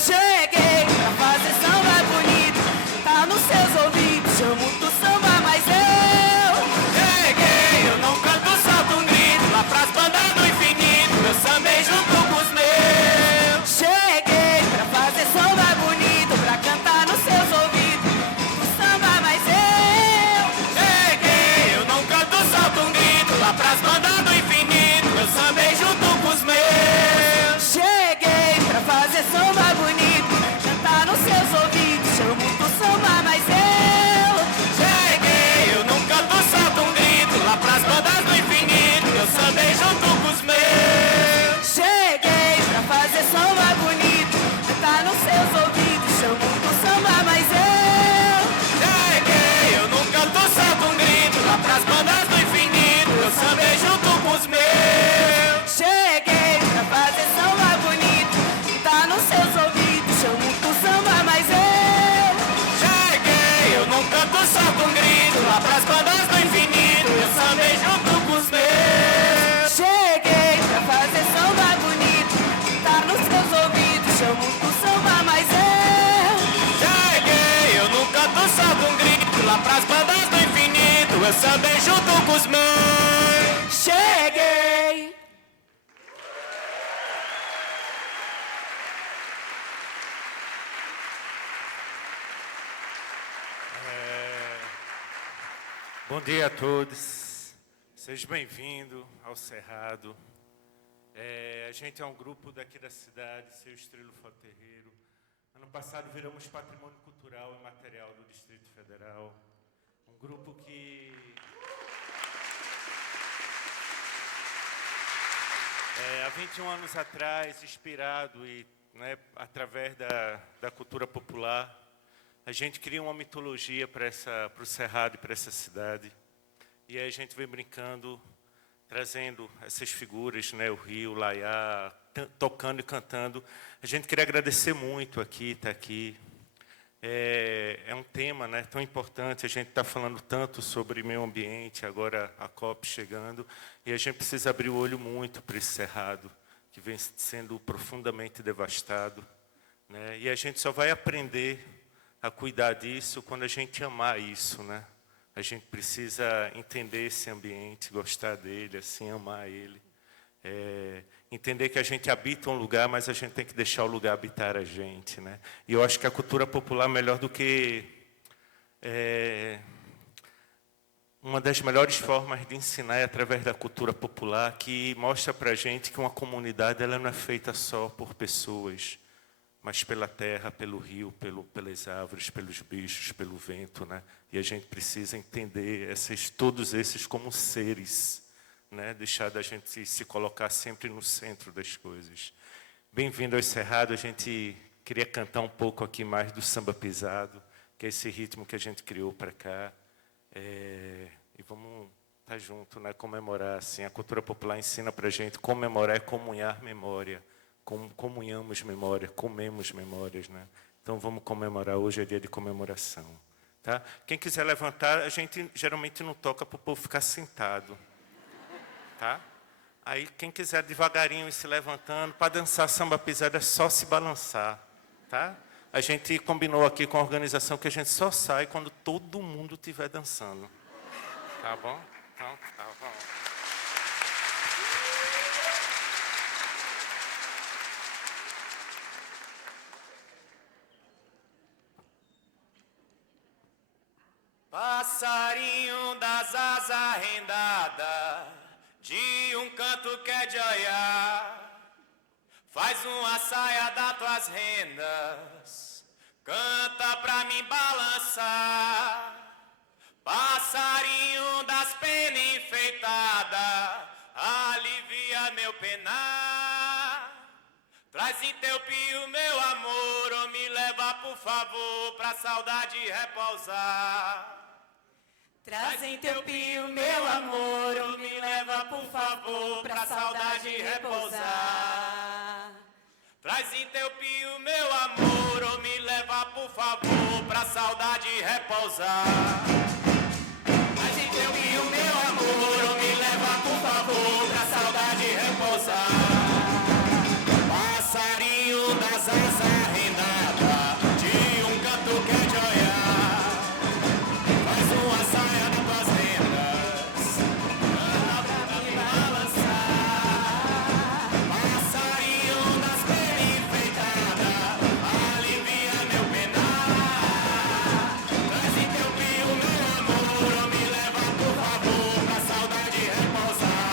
Cheguei pra fazer samba bonito, tá nos seus ouvidos. Chamo tu samba, mas eu cheguei, eu não canto, solto um grito. Lá pras bandas do infinito, eu sambei junto com os meus. Cheguei pra fazer samba bonito, pra cantar nos seus ouvidos. Tu samba, mas eu cheguei, eu não canto, solto um grito. Lá pras bandas do infinito, eu sambei junto com os meus. Cheguei pra fazer samba bonito, cantar nos seus ouvidos. Chamo tu samba, mas eu cheguei, eu não canto, solto um grito. Lá pras bandas do infinito, eu sambei junto com os meus. Cheguei pra fazer samba bonito, cantar nos seus ouvidos. Chamo tu samba, mas eu cheguei, eu não canto, solto um grito. Lá pras bandas do infinito, eu sambei junto com os meus. Cheguei pra fazer samba bonito, cantar nos seus ouvidos. Chamo tu samba, mas eu cheguei, eu não canto, solto um grito. Lá pras bandas do infinito, eu sambei junto com os meus. Cheguei pra fazer samba bonito, cantar nos seus ouvidos. Chamo tu samba, mas eu cheguei, eu não canto, solto um grito. Lá pras bandas do infinito, eu sambei junto com os meus. Cheguei. Bom dia a todos, sejam bem-vindos ao Cerrado. A gente é um grupo daqui da cidade, Seu Estrelo Foto Terreiro. Ano passado viramos Patrimônio Cultural e Material do Distrito Federal. Um grupo que há 21 anos atrás, inspirado através da cultura popular, a gente cria uma mitologia para o Cerrado e para essa cidade. E aí a gente vem brincando, trazendo essas figuras, o Rio, o Laiá, tocando e cantando. A gente queria agradecer muito estar aqui. É um tema tão importante, a gente está falando tanto sobre meio ambiente, agora a COP chegando, e a gente precisa abrir o olho muito para esse Cerrado, que vem sendo profundamente devastado. E a gente só vai aprender a cuidar disso quando a gente amar isso, A gente precisa entender esse ambiente, gostar dele, assim, amar ele. Entender que a gente habita um lugar, mas a gente tem que deixar o lugar habitar a gente, E eu acho que a cultura popular, melhor do que uma das melhores formas de ensinar é através da cultura popular, que mostra para a gente que uma comunidade ela não é feita só por pessoas, mas pela terra, pelo rio, pelas árvores, pelos bichos, pelo vento, E a gente precisa entender todos esses como seres, Deixar da gente se colocar sempre no centro das coisas. Bem-vindo ao Cerrado. A gente queria cantar um pouco aqui mais do samba pisado, que é esse ritmo que a gente criou para cá. E vamos estar junto, né? Comemorar, assim. A cultura popular ensina para a gente comemorar é comunhar memória. Comunhamos memória, comemos memórias, né? Então, vamos comemorar. Hoje é dia de comemoração. Tá? Quem quiser levantar, a gente geralmente não toca para o povo ficar sentado. Tá? Aí, quem quiser devagarinho ir se levantando, para dançar samba pisada é só se balançar. Tá? A gente combinou aqui com a organização que a gente só sai quando todo mundo estiver dançando. Tá bom? Então, tá bom. Passarinho das asas arrendadas, de um canto quer de olhar, faz uma saia das tuas rendas, canta pra mim balançar. Passarinho das penas enfeitadas, alivia meu penar. Traz em teu pio meu amor, ou me leva por favor pra saudade repousar. Traz em teu pio meu amor, ou me leva por favor pra saudade repousar. Traz em teu pio meu amor, ou me leva por favor pra saudade repousar. Traz em teu pio meu amor, ou me leva por favor pra saudade repousar. Passarinho das asas arrendadas, de um canto quer de olhar, faz uma saia das tuas rendas, canta pra me balançar. Passarinho das penas enfeitadas, alivia meu penar. Traz em teu pio meu amor, ou me leva por favor pra saudade repousar.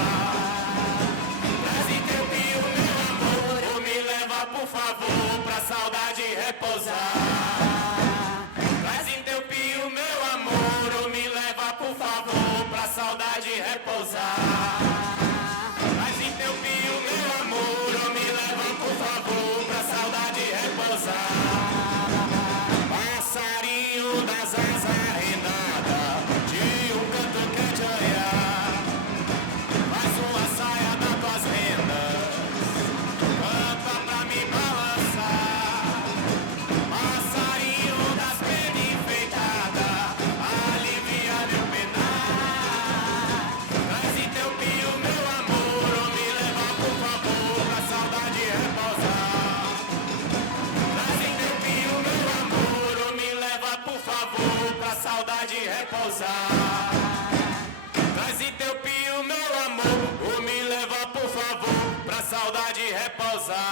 Traz em teu pio meu amor, ou me leva por favor pra saudade repousar. Traz em teu pio meu amor, ou me leva por favor pra saudade repousar. Traz em teu pio meu amor, ou me leva por favor pra saudade repousar. Passarinho das asas arrendadas, de um canto quer te olhar, faz uma saia das tuas rendas, canta pra me balançar. Passarinho das penas enfeitadas, alivia meu penar. Traz em teu pio meu amor, ou me leva por favor pra saudade repousar. Traz em teu pio meu amor, ou me leva por favor pra saudade repousar. Traz em teu pio meu amor, ou me leva por favor pra saudade repousar.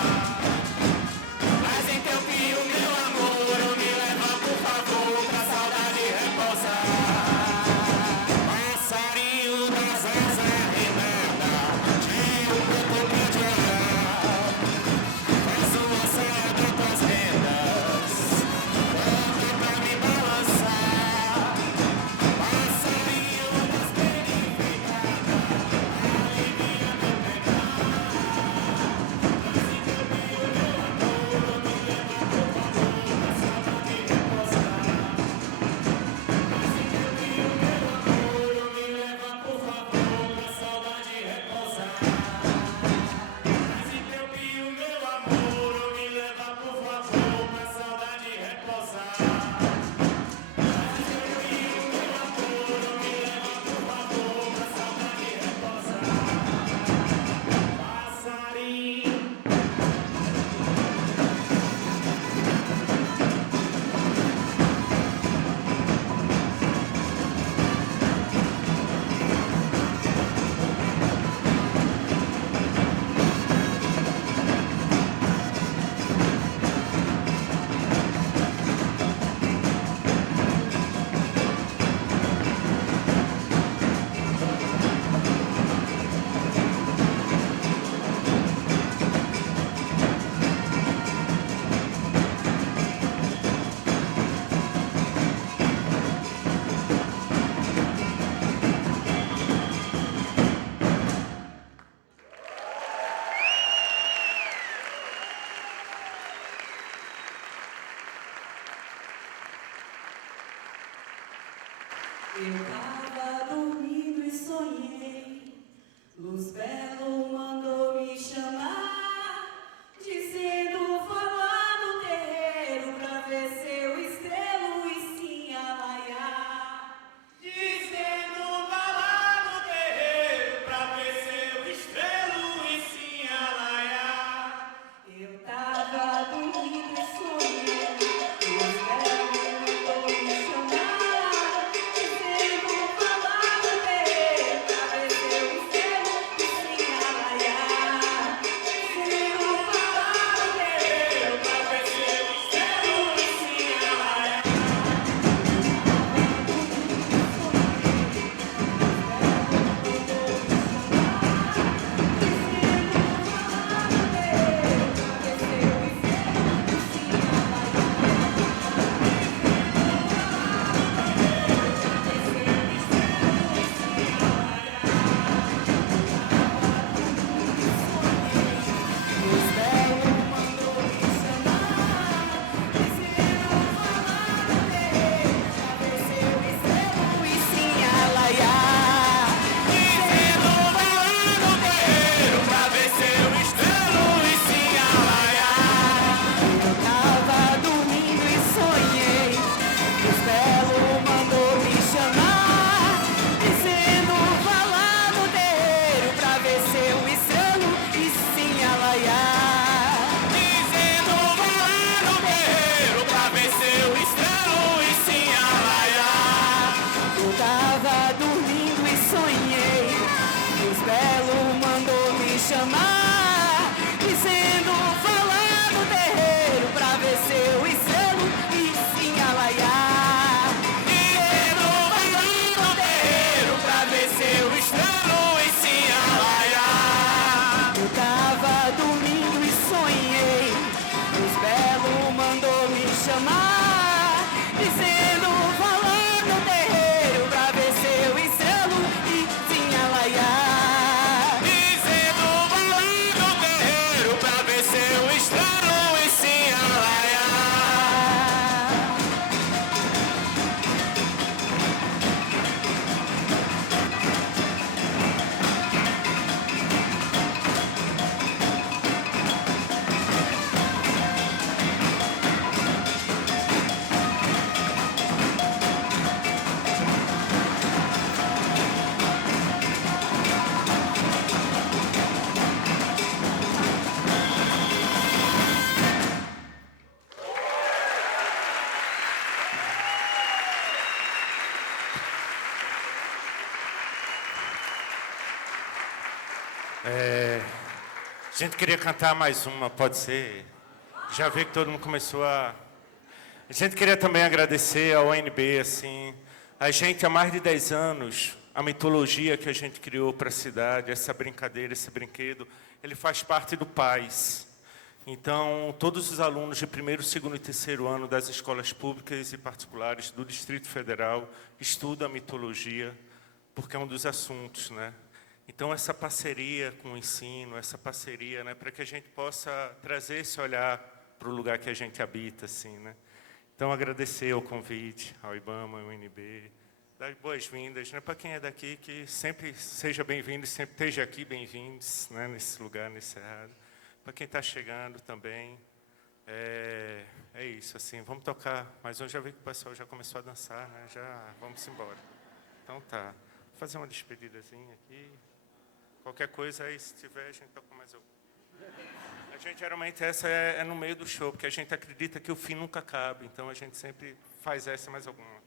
Traz em teu pio meu amor, ou me leva por favor pra saudade repousar. Passarinho das asas arrendadas, de um canto quer te olhar, faz uma saia das tuas rendas, canta pra me balançar. Passarinho das penas enfeitadas, alivia meu penar. Traz em teu pio meu amor, ou me leva por favor pra saudade repousar. Traz em teu pio meu amor, ou me leva por favor pra saudade repousar. Traz em teu pio meu amor, ou me leva por favor pra saudade repousar. Traz em teu pio meu amor, ou me leva por favor pra saudade repousar. Passarinho. Eu tava dormindo e sonhei A gente queria cantar mais uma, pode ser? Já vi que todo mundo começou a... A gente queria também agradecer ao ONB, assim, a gente há mais de 10 anos, a mitologia que a gente criou para a cidade, essa brincadeira, esse brinquedo, ele faz parte do PAIS. Então, todos os alunos de primeiro, segundo e terceiro ano das escolas públicas e particulares do Distrito Federal estudam a mitologia, porque é um dos assuntos, né? Então, essa parceria com o ensino, essa parceria, né, para que a gente possa trazer esse olhar para o lugar que a gente habita, assim, né? Então, agradecer ao convite, ao IBAMA, ao UNB, dar boas-vindas, né, para quem é daqui, que sempre seja bem-vindo, sempre esteja aqui bem-vindos, né, nesse lugar, nesse cerrado. Para quem está chegando também, é isso, assim, vamos tocar, mas eu já vi que o pessoal já começou a dançar, né, já vamos embora. Então, tá, vou fazer uma despedidazinha aqui. Qualquer coisa aí, se tiver, a gente toca mais algum. A gente, geralmente, essa é no meio do show, porque a gente acredita que o fim nunca acaba. Então, a gente sempre faz essa mais alguma.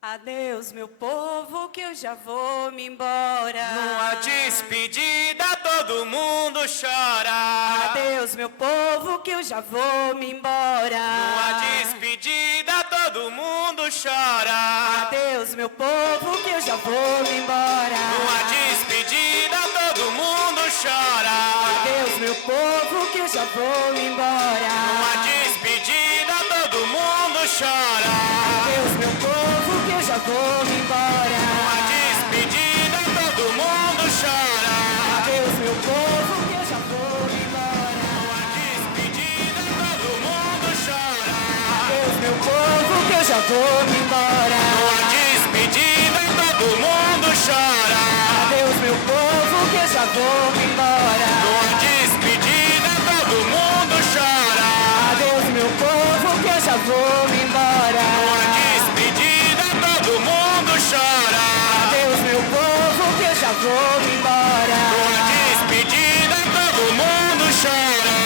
Adeus, meu povo, que eu já vou me embora. Numa despedida, todo mundo chora. Adeus, meu povo, que eu já vou me embora. Numa despedida, todo mundo chora. Adeus, meu povo, que eu já vou me embora. Numa despedida, todo mundo chora. Adeus, meu povo, que eu já vou me embora. Numa despedida, todo mundo chora. Adeus, meu povo, que eu já vou me embora. Numa despedida, todo mundo chora. Adeus, meu povo, que eu já vou me embora. Numa despedida, todo mundo chora. Adeus, meu povo, que eu já vou me embora. Numa despedida, todo mundo chora. Adeus, meu povo, que eu já vou me embora. Numa despedida, todo mundo chora. Adeus, meu povo, que eu já vou me embora. Numa despedida, todo mundo chora. Adeus, meu povo, que eu já vou me embora. Numa despedida, todo mundo chora.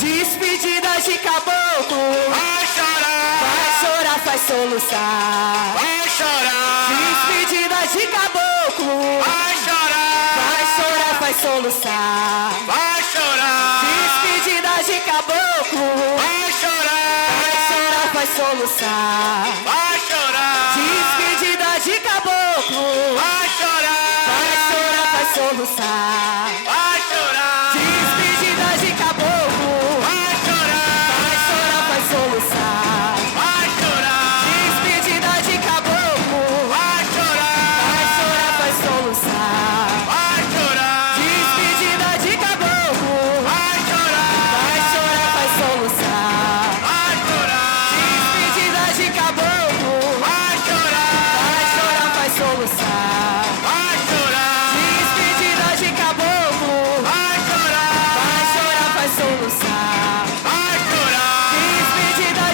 Despedidas de caboclo. Vai chorar. Vai chorar, faz soluçar. Vai chorar. Despedidas de caboclo. Vai chorar. Vai chorar, faz soluçar. Vai chorar. Despedidas de caboclo. Vai chorar. Vai chorar, faz soluçar. Vai chorar. Despedidas de caboclo. Vai chorar. Vai chorar, faz soluçar. Vai chorar. Despedidas de caboclo. Vai chorar. Vai chorar, faz soluçar. Vai chorar. Despedidas de caboclo. Vai chorar. Vai chorar, faz soluçar. Vai chorar. Despedida de caboclo. Vai chorar. Vai chorar, faz soluçar. Vai chorar. Despedida de caboclo. Vai chorar. Vai chorar, faz soluçar. Vai chorar. Despedida de caboclo. Vai chorar. Vai chorar, faz soluçar. Vai chorar. Despedida de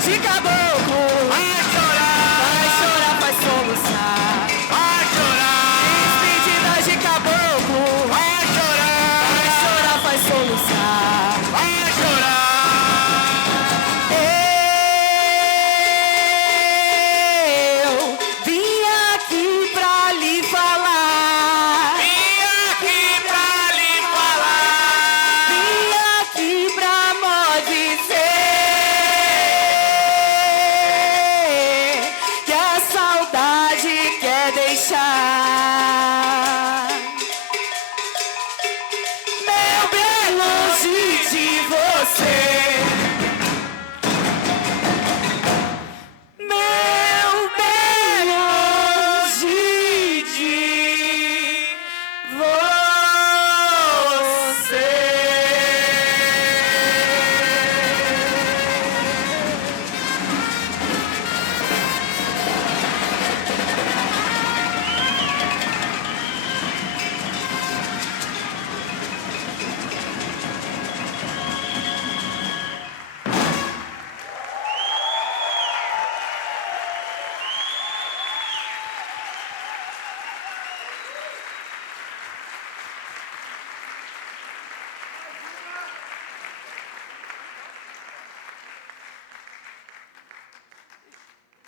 caboclo. Vai chorar. Vai chorar, faz soluçar. Vai chorar. Despedida de caboclo. Vai chorar. Vai chorar, faz soluçar. Vai chorar. Eu vim aqui pra lhe falar. Vim aqui pra lhe falar. Vim aqui pra mó dizer que a saudade quer deixar. Meu bem longe de você. Meu bem longe de você.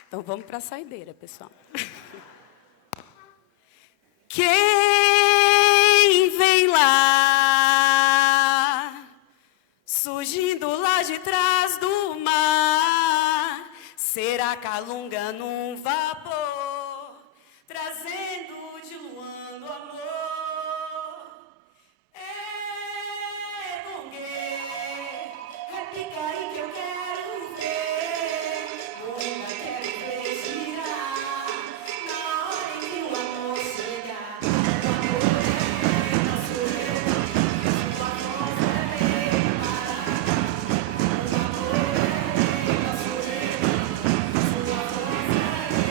Então vamos para a saideira, pessoal. Quem de trás do mar. Será calunga num vapor, trazendo de luando amor. É bongue, é pica aí que eu quero ver. Ainda quero ver girar, na hora em que o amor chegar. O amor é nosso rei, sua voz é rei, maracatu. O amor é nosso rei, sua voz é rei,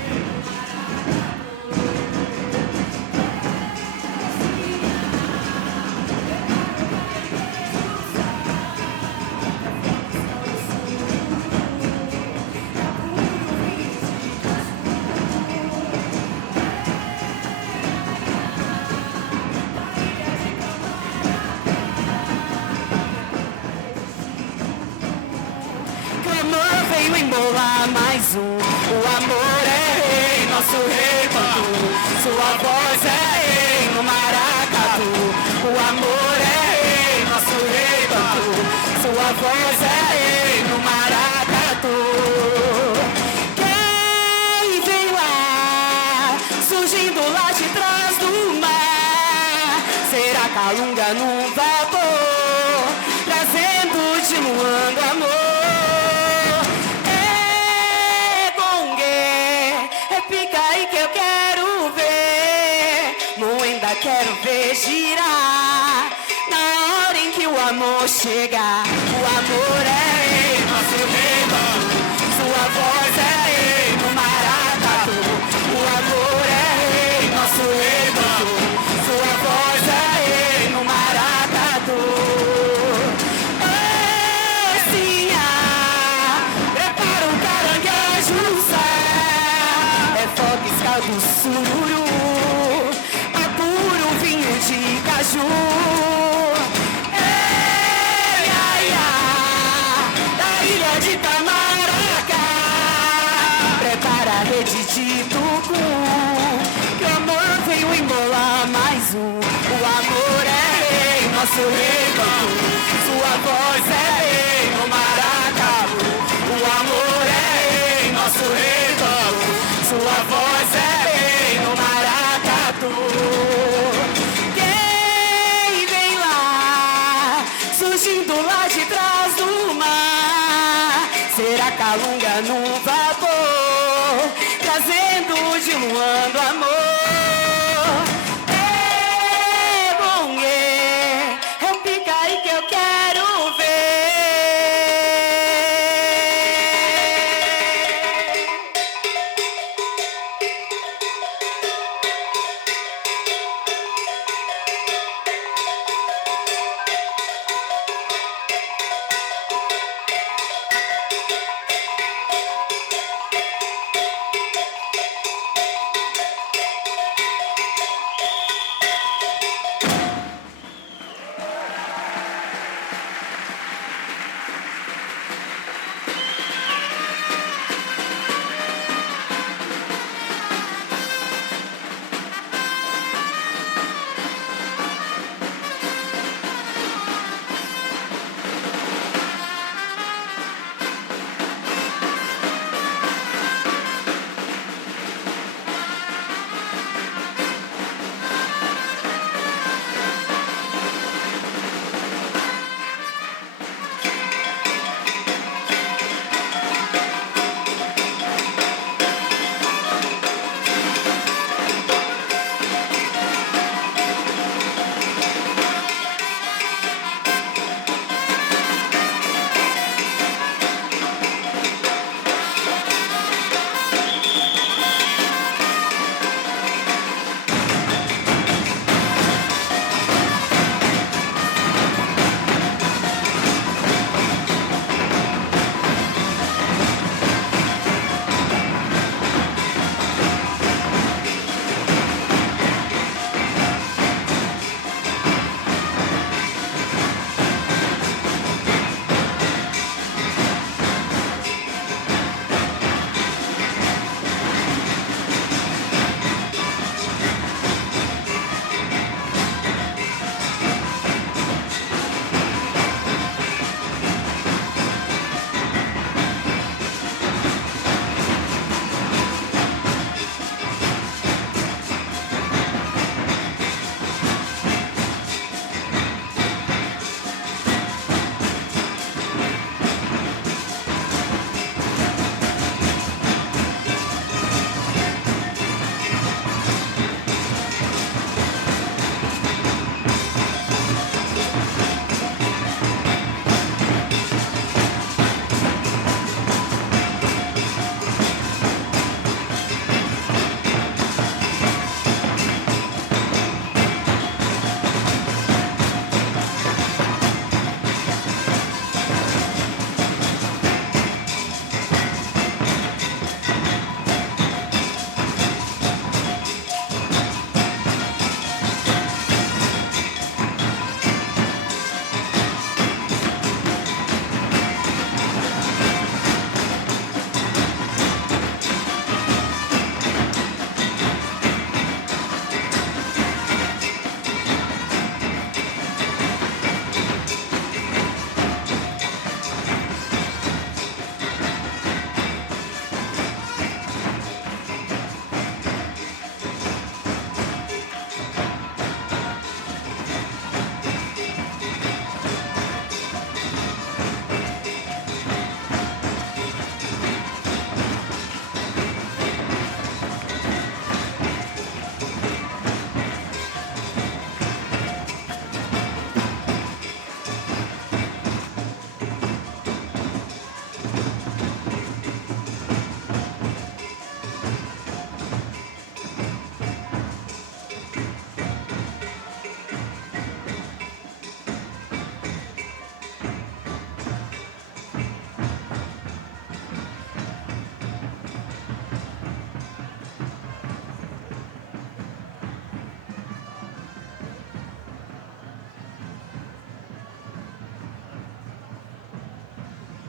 Clamor veio embolar mais um. O amor é rei, nosso rei Bantu. Sua voz é rei no maracatu. O amor é rei, nosso rei Bantu. Sua voz é rei no maracatu. Quem vem lá, surgindo lá de trás do mar? Será calunga num vapor, trazendo de luando amor. Quero ver girar, na hora em que o amor chegar. O amor é rei, nosso rei Bantu. Sua voz é rei no maracatu. O amor é rei, nosso rei Bantu. Sua voz é rei no maracatu. Ocinha, prepara o caranguejo, é fogo, escaldo, sururu, de caju. Ei, ai, ai, da ilha de Tamaracá. Prepara a rede de tucum, que o amor veio embolar mais um. O amor é rei, nosso rei Bantu. Sua voz é rei no maracatu. O amor é rei, nosso rei Bantu. Sua voz é rei no maracatu. Surgindo lá de trás do mar, será calunga num vapor, trazendo de luando amor. É bom, é o pica aí que eu quero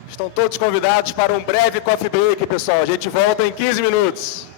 Estão todos convidados para um breve coffee break, pessoal. A gente volta em 15 minutos.